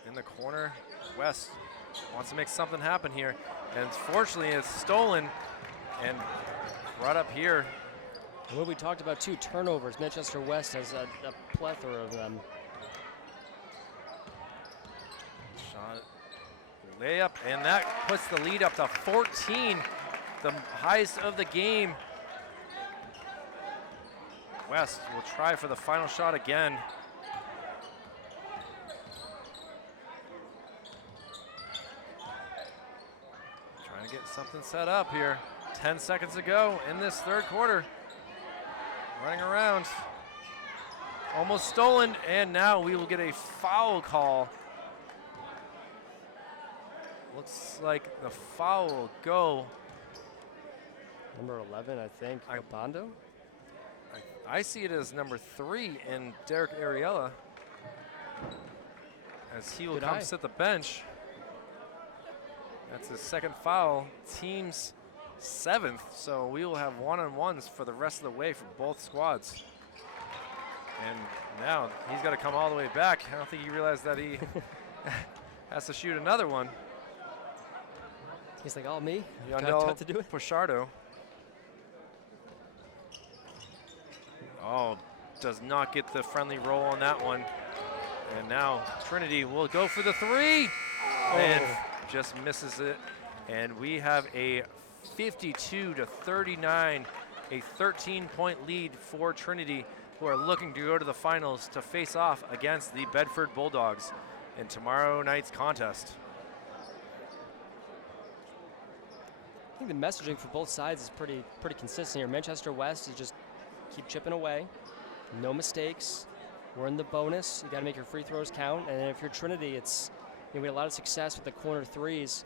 In the corner, West wants to make something happen here. And fortunately, it's stolen and brought up here. And what we talked about, too, turnovers. Manchester West has a plethora of them. Shot, layup, and that puts the lead up to 14, the highest of the game. West will try for the final shot again. Trying to get something set up here. 10 seconds to go in this third quarter. Running around. Almost stolen, and now we will get a foul call. Looks like the foul will go. Number 11, I think, Bondo? I see it as number 3 in Derek Ariella, as he will come sit the bench. That's his second foul, team's 7th, so we will have one-on-ones for the rest of the way for both squads. And now he's got to come all the way back. I don't think he realized that he has to shoot another one. He's like, oh, me? Yandel to do it? Pochardo. Oh, does not get the friendly roll on that one. And now Trinity will go for the 3 and just misses it. And we have a 52-39, a 13-point lead for Trinity, who are looking to go to the finals to face off against the Bedford Bulldogs in tomorrow night's contest. I think the messaging for both sides is pretty consistent here. Manchester West is just keep chipping away, no mistakes. We're in the bonus. You got to make your free throws count. And if you're Trinity, it's we had a lot of success with the corner threes.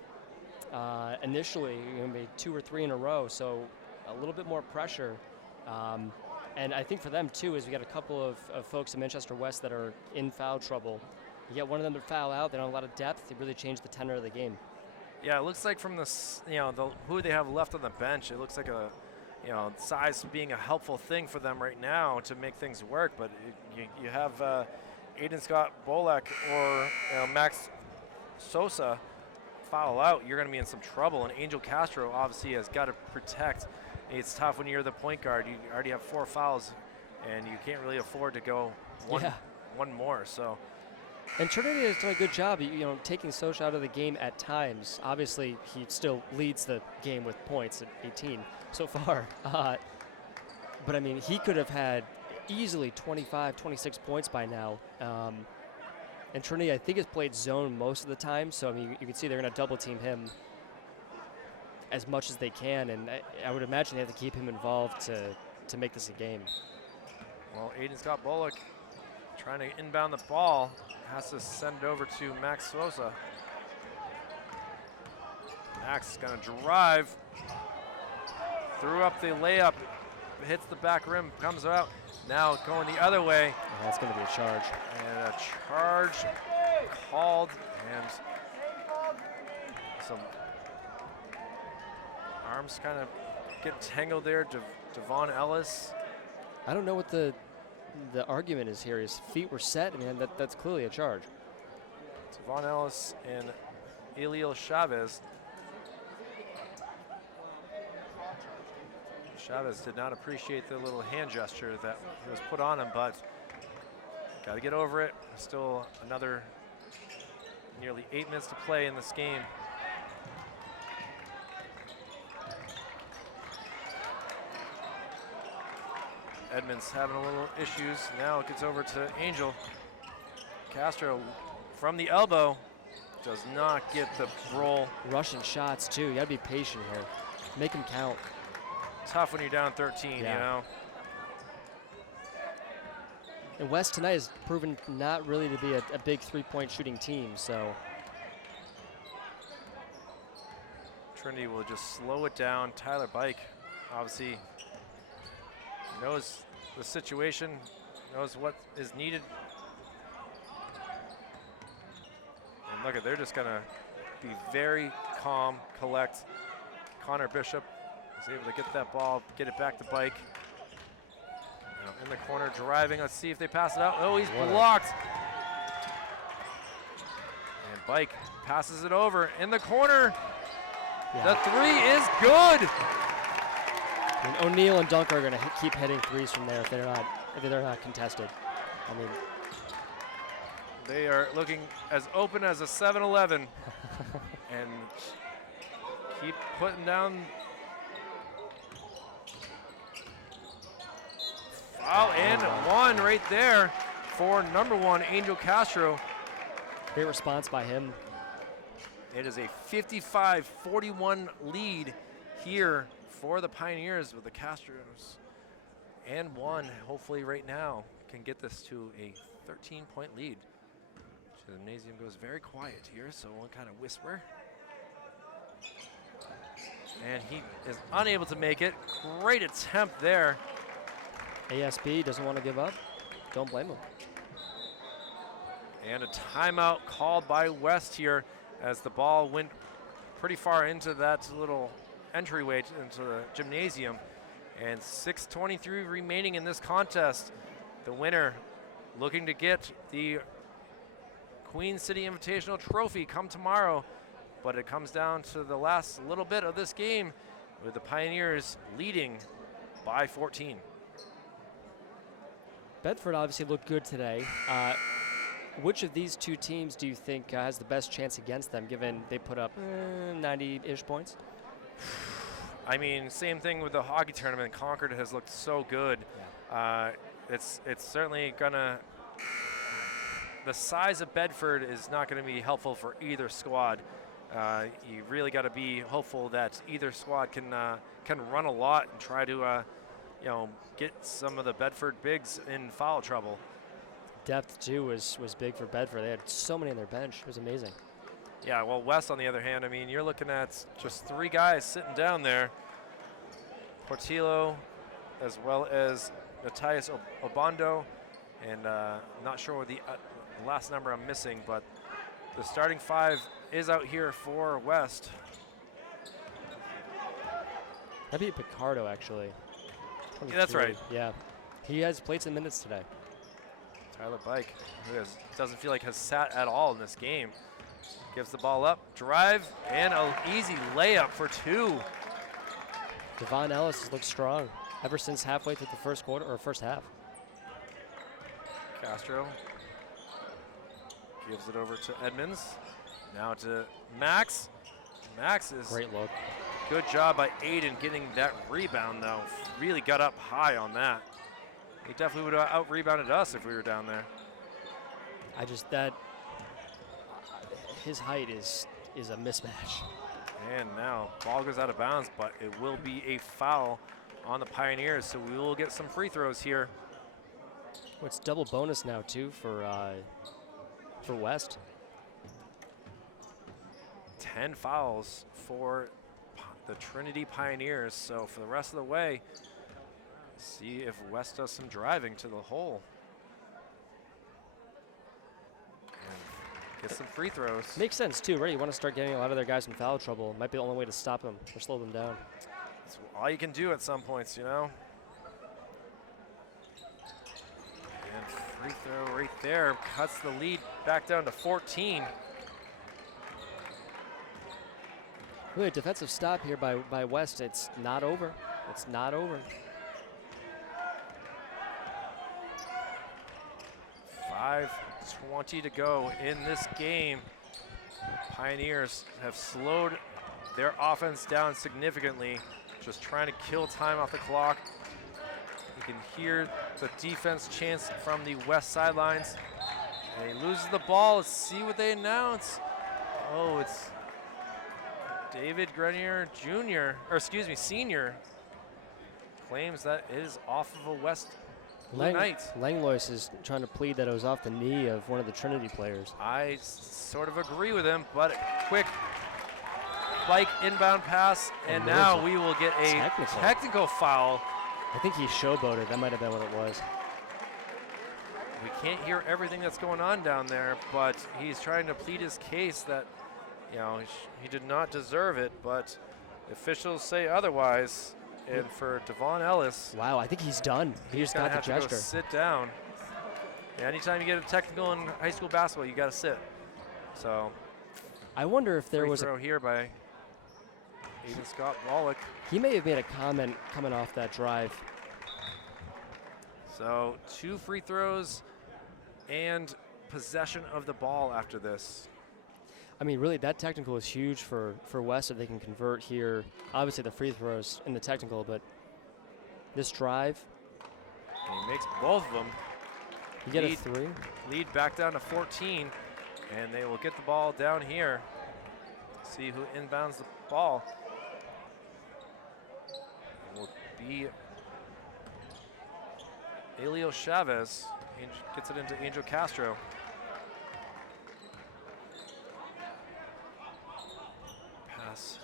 Initially, maybe 2 or 3 in a row, so a little bit more pressure. And I think for them, too, is we got a couple of folks in Manchester West that are in foul trouble. You get one of them to foul out, they don't have a lot of depth. They really changed the tenor of the game. Yeah, it looks like from this, who they have left on the bench, it looks like a size being a helpful thing for them right now to make things work. But you have Aiden Scott Bolek or Max Sosa foul out, you're going to be in some trouble. And Angel Castro obviously has got to protect. It's tough when you're the point guard. You already have 4 fouls, and you can't really afford to go one more. So. And Trinity has done a good job, taking Socha out of the game at times. Obviously, he still leads the game with points at 18 so far. But, I mean, he could have had easily 25, 26 points by now. And Trinity, I think, has played zone most of the time. So, I mean, you can see they're going to double team him as much as they can. And I would imagine they have to keep him involved to make this a game. Well, Aiden Scott Bullock trying to inbound the ball. Has to send it over to Max Sosa. Max is going to drive. Threw up the layup. Hits the back rim. Comes out. Now going the other way. And that's going to be a charge. And a charge called. And some arms kind of get tangled there. Devon Ellis. I don't know what the argument is here. His feet were set. I mean, that's clearly a charge. Devon Ellis and Eliel Chavez. Chavez did not appreciate the little hand gesture that was put on him, but got to get over it. Still another nearly 8 minutes to play in this game. Edmonds having a little issues. Now it gets over to Angel. Castro from the elbow does not get the roll. Rushing shots too. You gotta be patient here. Make them count. Tough when you're down 13, And West tonight has proven not really to be a big three-point shooting team, so. Trinity will just slow it down. Tyler Bike obviously knows the situation, knows what is needed. And look, they're just gonna be very calm, collect. Connor Bishop is able to get that ball, get it back to Bike. Now in the corner, driving. Let's see if they pass it out. Oh, he's blocked. And Bike passes it over in the corner. Yeah. The 3 is good. And O'Neal and Dunker are going to keep hitting threes from there if they're not contested. I mean, they are looking as open as a 7-Eleven and keep putting down. Foul and 1 right there for number 1, Angel Castro. Great response by him. It is a 55-41 lead here for the Pioneers, with the Castros and 1 hopefully right now can get this to a 13-point lead. The Gymnasium goes very quiet here, so we'll kind of whisper. And he is unable to make it. Great attempt there. ASB doesn't want to give up. Don't blame him. And a timeout called by West here as the ball went pretty far into that little entryway into the Gymnasium. And 6:23 remaining in this contest. The winner looking to get the Queen City Invitational Trophy come tomorrow, but it comes down to the last little bit of this game with the Pioneers leading by 14. Bedford obviously looked good today. Which of these two teams do you think has the best chance against them, given they put up 90-ish points? I mean, same thing with the hockey tournament. Concord has looked so good. Yeah. It's certainly gonna. The size of Bedford is not going to be helpful for either squad. You really got to be hopeful that either squad can run a lot and try to get some of the Bedford bigs in foul trouble. Depth too was big for Bedford. They had so many on their bench. It was amazing. Yeah, well, West on the other hand, I mean, you're looking at just 3 guys sitting down there. Portillo, as well as Matthias Obando, and not sure what the last number I'm missing, but the starting 5 is out here for West. That'd be Picardo, actually. Yeah, that's 23. right. Yeah. He has played some minutes today. Tyler Bike, who doesn't feel like has sat at all in this game, gives the ball up, drive, and an easy layup for 2. Devon Ellis has looked strong ever since halfway through the first quarter, or first half. Castro gives it over to Edmonds. Now to Max. Max is Great look. good job by Aiden getting that rebound, though. Really got up high on that. He definitely would have out-rebounded us if we were down there. His height is a mismatch. And now ball goes out of bounds, but it will be a foul on the Pioneers, so we will get some free throws here. Well, it's double bonus now too for West. 10 fouls for the Trinity Pioneers, so for the rest of the way, see if West does some driving to the hole. And get some free throws. Makes sense too, right? You want to start getting a lot of their guys in foul trouble. Might be the only way to stop them or slow them down. That's all you can do at some points, you know? And free throw right there cuts the lead back down to 14. Really, a defensive stop here by West. It's not over. It's not over. 5:20 to go in this game. Pioneers have slowed their offense down significantly, just trying to kill time off the clock. You can hear the defense chants from the west sidelines. And he loses the ball. Let's see what they announce. Oh, it's David Grenier Jr., or excuse me, Senior, claims that it is off of a West Knights. Langlois is trying to plead that it was off the knee of one of the Trinity players. I sort of agree with him, but quick Bike inbound pass, and now we will get a technical foul. I think he showboated. That might have been what it was. We can't hear everything that's going on down there, but he's trying to plead his case that, you know, he did not deserve it, but officials say otherwise. And for Devon Ellis, wow, I think he's done. He just got the gesture. Go sit down. Yeah, anytime you get a technical in high school basketball, you got to sit. So, I wonder if there was a free throw here by Aiden Scott Wallach. He may have made a comment coming off that drive. So 2 free throws and possession of the ball after this. I mean, really, that technical is huge for West if they can convert here. Obviously, the free throws in the technical, but this drive. And he makes both of them. You get a 3. Lead back down to 14, and they will get the ball down here. See who inbounds the ball. It will be Elio Chavez. Gets it into Angel Castro. Pass.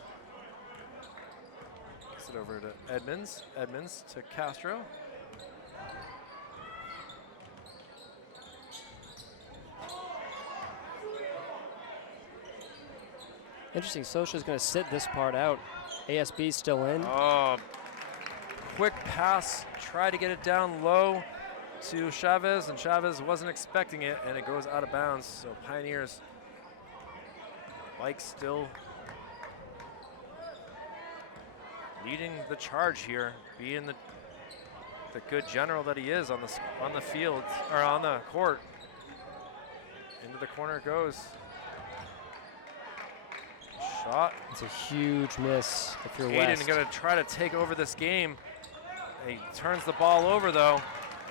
Gets it over to Edmonds. Edmonds to Castro. Interesting. Sosha's going to sit this part out. ASB still in. Oh, quick pass. Try to get it down low to Chavez, and Chavez wasn't expecting it, and it goes out of bounds. So Pioneers, Mike still leading the charge here, being the good general that he is on the field, or on the court. Into the corner it goes. Shot. It's a huge miss if you're Aiden West. going to try to take over this game. He turns the ball over though,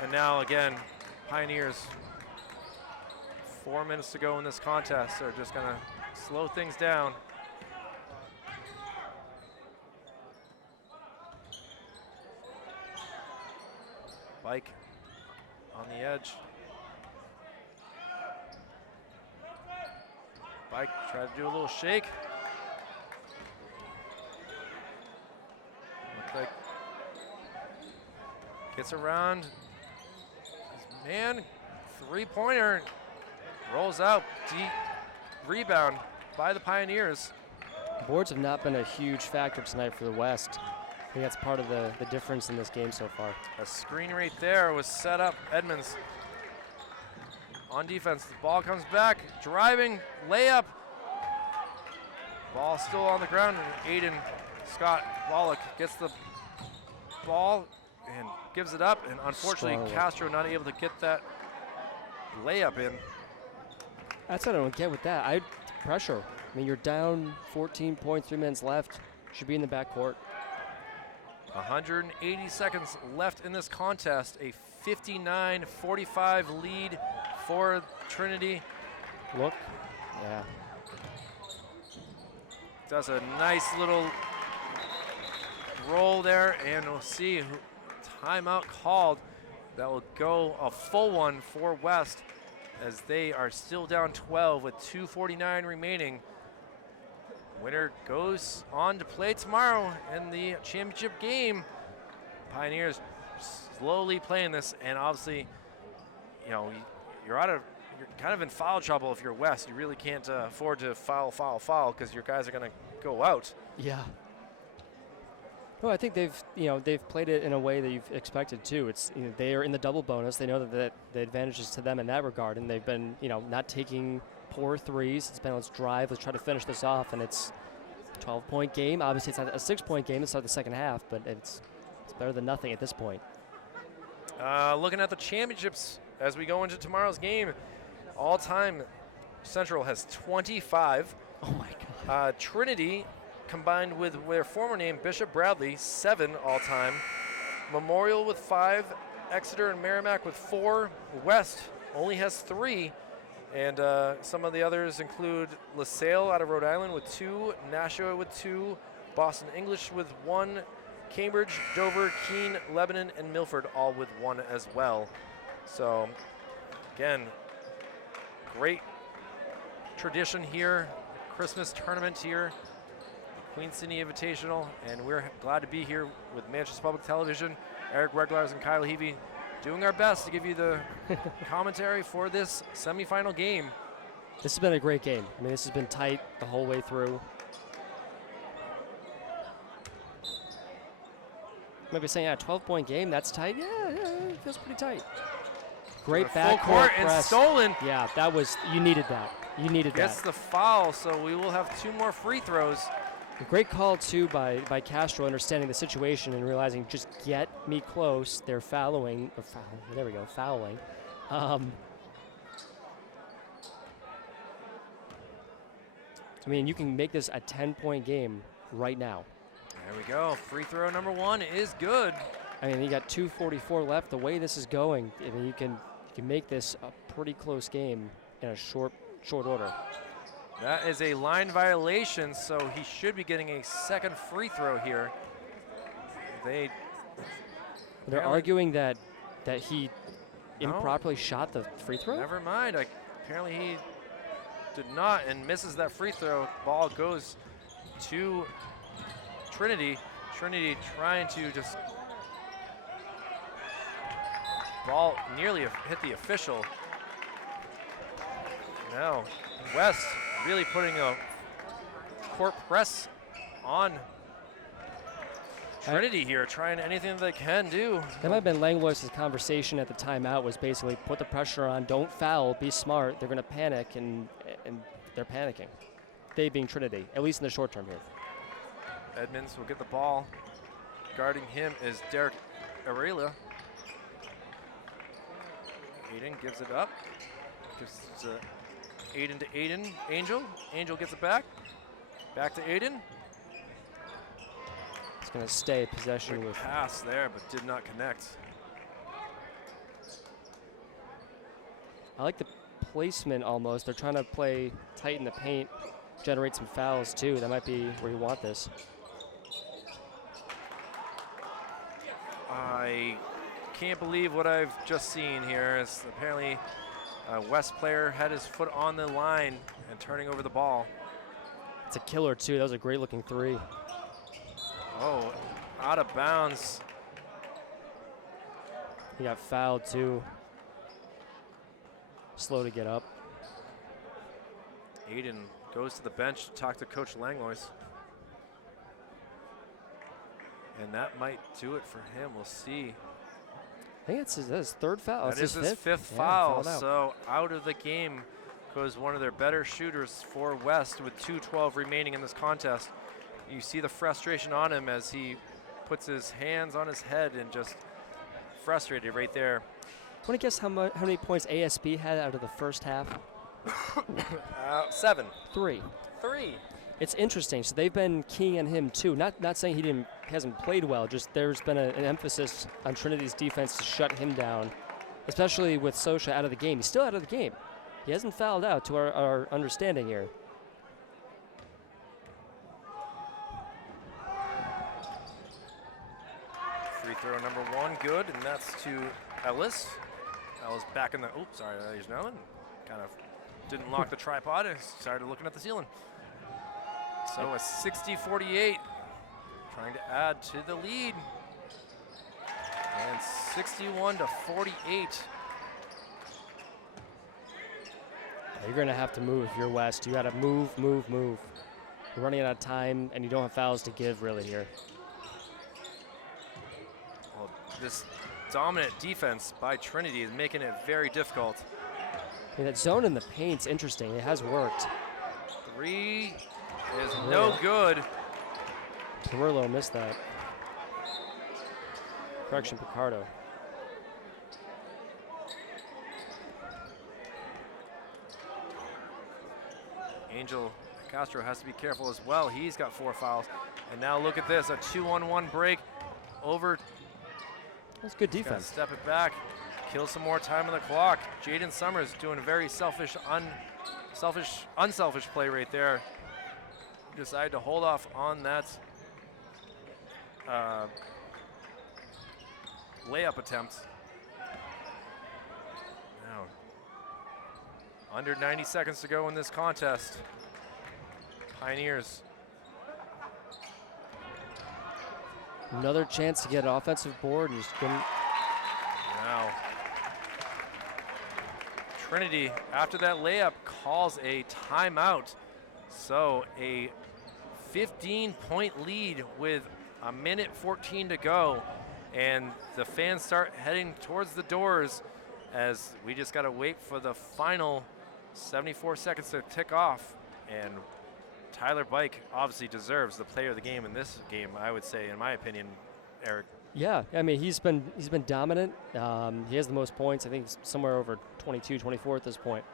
and now again, Pioneers, 4 minutes to go in this contest, are just going to slow things down. Bike on the edge. Bike try to do a little shake. Looks like gets around. Man, 3-pointer rolls out. Deep rebound by the Pioneers. Boards have not been a huge factor tonight for the West. I think that's part of the difference in this game so far. A screen right there was set up. Edmonds on defense. The ball comes back. Driving. Layup. Ball still on the ground. And Aiden Scott Wallach gets the ball and gives it up. And unfortunately, Castro not able to get that layup in. That's what I don't get with that. Pressure. I mean, you're down 14.3 minutes left. Should be in the backcourt. 180 seconds left in this contest. A 59-45 lead for Trinity. Look. Yeah. Does a nice little roll there, and we'll see timeout called. That will go a full one for West as they are still down 12 with 2:49 remaining. Winner goes on to play tomorrow in the championship game. Pioneers slowly playing this, and obviously, you know, you're kind of in foul trouble if you're West. You really can't afford to foul because your guys are going to go out. Yeah. No, I think they've played it in a way that you've expected too. It's they are in the double bonus. They know that the advantage is to them in that regard, and they've been not taking poor threes. It's been let's drive, let's try to finish this off, and it's a 12-point game. Obviously, it's not a 6-point game to start the second half, but it's better than nothing at this point. Looking at the championships as we go into tomorrow's game, all-time Central has 25. Oh my God. Trinity, combined with their former name, Bishop Bradley, 7 all-time. Memorial with 5. Exeter and Merrimack with 4. West only has 3. And some of the others include LaSalle out of Rhode Island with 2, Nashua with 2, Boston English with 1, Cambridge, Dover, Keene, Lebanon, and Milford all with 1 as well. So, again, great tradition here, Christmas tournament here, Queen City Invitational, and we're glad to be here with Manchester Public Television, Eric Reglars and Kyle Heavey, doing our best to give you the commentary for this semifinal game. This has been a great game. I mean, this has been tight the whole way through. Maybe saying, yeah, 12-point game, that's tight. Yeah, it feels pretty tight. Great backcourt and press. Stolen. Yeah, you needed that. You needed that. Gets the foul, so we will have 2 more free throws. A great call, too, by Castro, understanding the situation and realizing just get me close. They're fouling. There we go, fouling. I mean, you can make this a 10-point game right now. There we go. Free throw number 1 is good. I mean, you got 2:44 left. The way this is going, I mean, you can make this a pretty close game in a short order. That is a line violation, so he should be getting a second free throw here. They're arguing that he improperly shot the free throw? Never mind. Apparently he did not and misses that free throw. Ball goes to Trinity. Trinity trying to just... Ball nearly hit the official. Now, West really putting a court press on Trinity here, trying anything that they can do. That might have been Langlois' conversation at the timeout, was basically put the pressure on, don't foul, be smart. They're going to panic, and they're panicking. They being Trinity, at least in the short term here. Edmonds will get the ball. Guarding him is Derek Aurelia. Aiden gives it up. Gives Aiden to Aiden. Angel gets it back. Back to Aiden. It's going to stay possession Quick with... pass there, but did not connect. I like the placement almost. They're trying to play tight in the paint, generate some fouls too. That might be where you want this. I can't believe what I've just seen here. As apparently a West player had his foot on the line and turning over the ball. It's a killer too. That was a great looking 3. Oh, out of bounds. He got fouled too. Slow to get up. Aiden goes to the bench to talk to Coach Langlois. And that might do it for him. We'll see. I think that's his third foul. That is his fifth Yeah, foul. fouled out. So out of the game goes one of their better shooters for West with 2:12 remaining in this contest. You see the frustration on him as he puts his hands on his head and just frustrated right there. Want to guess how many points ASB had out of the first half? 7. 3. 3. It's interesting. So they've been keying on him too. Not saying he hasn't played well. Just there's been an emphasis on Trinity's defense to shut him down, especially with Sosha out of the game. He's still out of the game. He hasn't fouled out to our understanding here. Free throw number 1, good, and that's to Ellis. Ellis back in the, oops, sorry, ladies and gentlemen. Kind of didn't lock the tripod and started looking at the ceiling. So a 60-48, trying to add to the lead. And 61-48. You're going to have to move if you're West. You got to move. You're running out of time, and you don't have fouls to give really here. Well, this dominant defense by Trinity is making it very difficult. Yeah, that zone in the paint's interesting. It has worked. 3 is no good. Carrillo missed that. Correction, Picardo. Angel Castro has to be careful as well. He's got 4 fouls. And now look at this, a 2-on-1 break over. That's good Gotta defense. step it back, kill some more time on the clock. Jaden Summers doing a very unselfish play right there. Decided to hold off on that layup attempt. Now, under 90 seconds to go in this contest. Pioneers. Another chance to get an offensive board. And just couldn't. Now, Trinity, after that layup, calls a timeout. So a 15-point lead with a minute 14 to go. And the fans start heading towards the doors as we just got to wait for the final 74 seconds to tick off. And Tyler Bike obviously deserves the player of the game in this game, I would say, in my opinion, Eric. Yeah, I mean, he's been dominant. He has the most points. I think he's somewhere over 22, 24 at this point.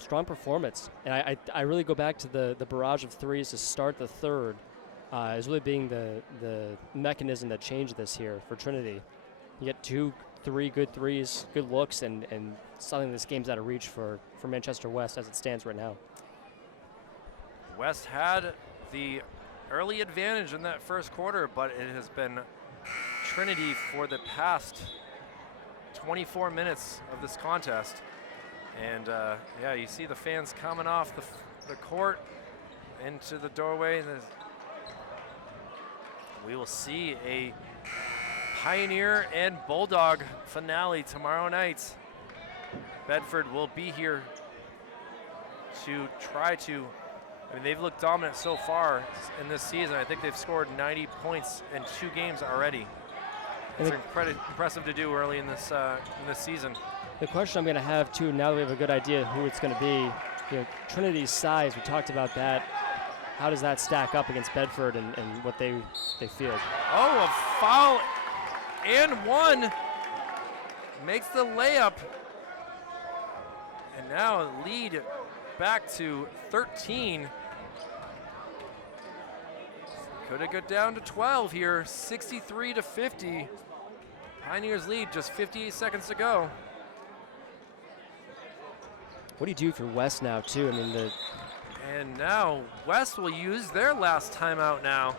Strong performance. And I really go back to the barrage of threes to start the third as really being the mechanism that changed this here for Trinity. You get 2, 3 good threes, good looks, and something this game's out of reach for Manchester West as it stands right now. West had the early advantage in that first quarter, but it has been Trinity for the past 24 minutes of this contest. And yeah, you see the fans coming off the court into the doorway. We will see a Pioneer and Bulldog finale tomorrow night. Bedford will be here to try to, I mean, they've looked dominant so far in this season. I think they've scored 90 points in 2 games already. It's impressive to do early in this season. The question I'm going to have too, now that we have a good idea who it's going to be, Trinity's size, we talked about that. How does that stack up against Bedford and what they field? Oh, a foul and 1 makes the layup. And now lead back to 13. Could it go down to 12 here, 63-50. Pioneers lead, just 58 seconds to go. What do you do for West now too? I mean, And now West will use their last timeout now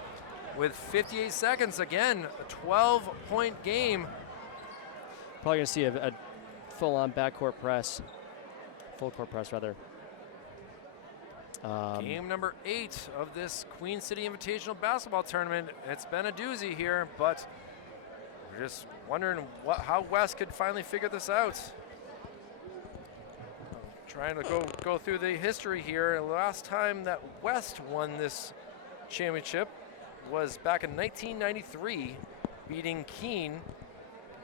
with 58 seconds. Again, a 12-point game. probably going to see a full-on backcourt press, full court press rather. Game number 8 of this Queen City Invitational basketball tournament. It's been a doozy here, but we're just wondering how West could finally figure this out. Trying to go through the history here. Last time that West won this championship was back in 1993, beating Keene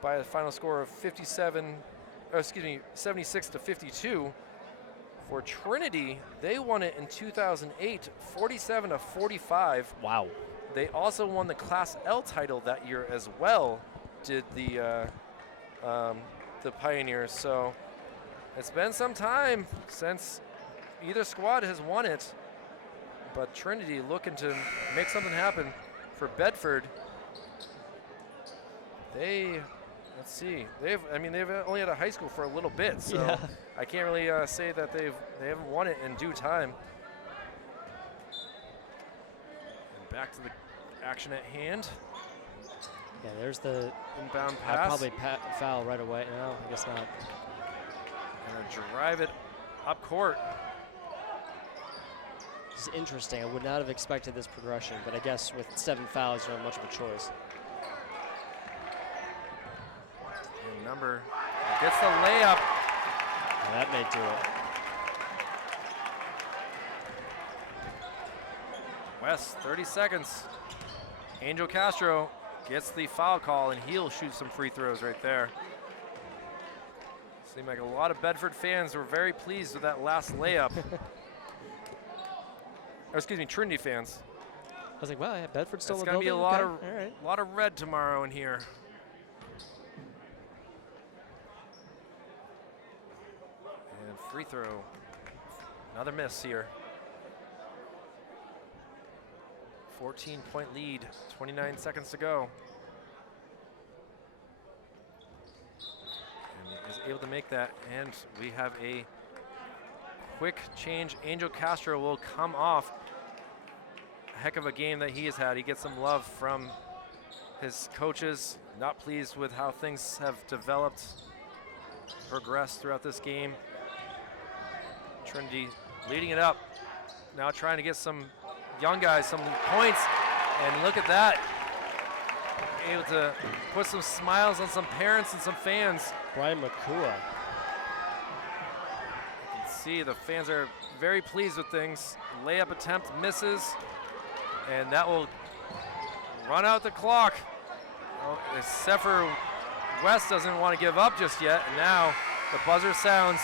by a final score of 76 to 52. For Trinity, they won it in 2008, 47 to 45. Wow. They also won the Class L title that year as well, did the Pioneers. So it's been some time since either squad has won it, but Trinity looking to make something happen. For Bedford, let's see, they've only had a high school for a little bit, so yeah. I can't really say that they haven't won it in due time. And back to the action at hand. Yeah, there's the inbound I'd pass. probably foul right away. No, I guess not. And drive it up court. This is interesting. I would not have expected this progression, but I guess with 7 fouls, you don't have much of a choice. And Number gets the layup. And that may do it. West, 30 seconds. Angel Castro gets the foul call, and he'll shoot some free throws right there. Seemed like a lot of Bedford fans were very pleased with that last layup. Or excuse me, Trinity fans. I was like, wow, yeah, Bedford's still It's in the going to building? be a lot, Okay, all right. lot of red tomorrow in here. And free throw. Another miss here. 14-point lead, 29 seconds to go. And he is able to make that, and we have a quick change. Angel Castro will come off. A heck of a game that he has had. He gets some love from his coaches. Not pleased with how things have developed, progressed throughout this game. Trinity leading it up. Now trying to get some young guys some points, and look at that. Able to put some smiles on some parents and some fans. Brian McCua. You can see the fans are very pleased with things. Layup attempt misses, and that will run out the clock. Oh, except for West doesn't want to give up just yet. And now the buzzer sounds,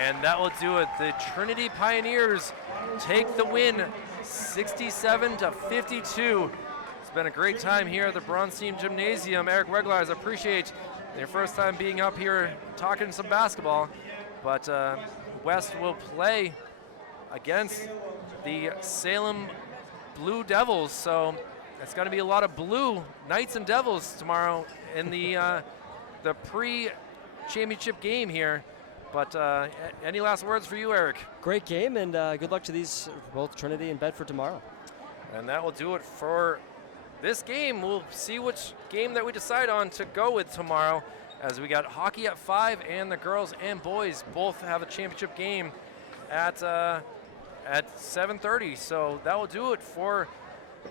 and that will do it. The Trinity Pioneers take the win, 67 to 52. It's been a great time here at the Bronstein Gymnasium. Eric Weglars, I appreciate your first time being up here talking some basketball. But West will play against the Salem Blue Devils. So it's going to be a lot of blue Knights and Devils tomorrow in the pre-championship game here. But any last words for you, Eric? Great game, and good luck to these, both Trinity and Bedford tomorrow. And that will do it for this game. We'll see which game that we decide on to go with tomorrow, as we got hockey at 5, and the girls and boys both have a championship game at 7:30. So that will do it for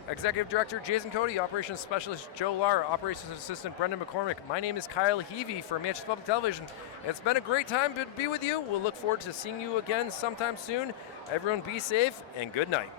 Executive Director Jason Cody, Operations Specialist Joe Lar, Operations Assistant Brendan McCormick. My name is Kyle Heavey for Manchester Public Television. It's been a great time to be with you. We'll look forward to seeing you again sometime soon. Everyone be safe and good night.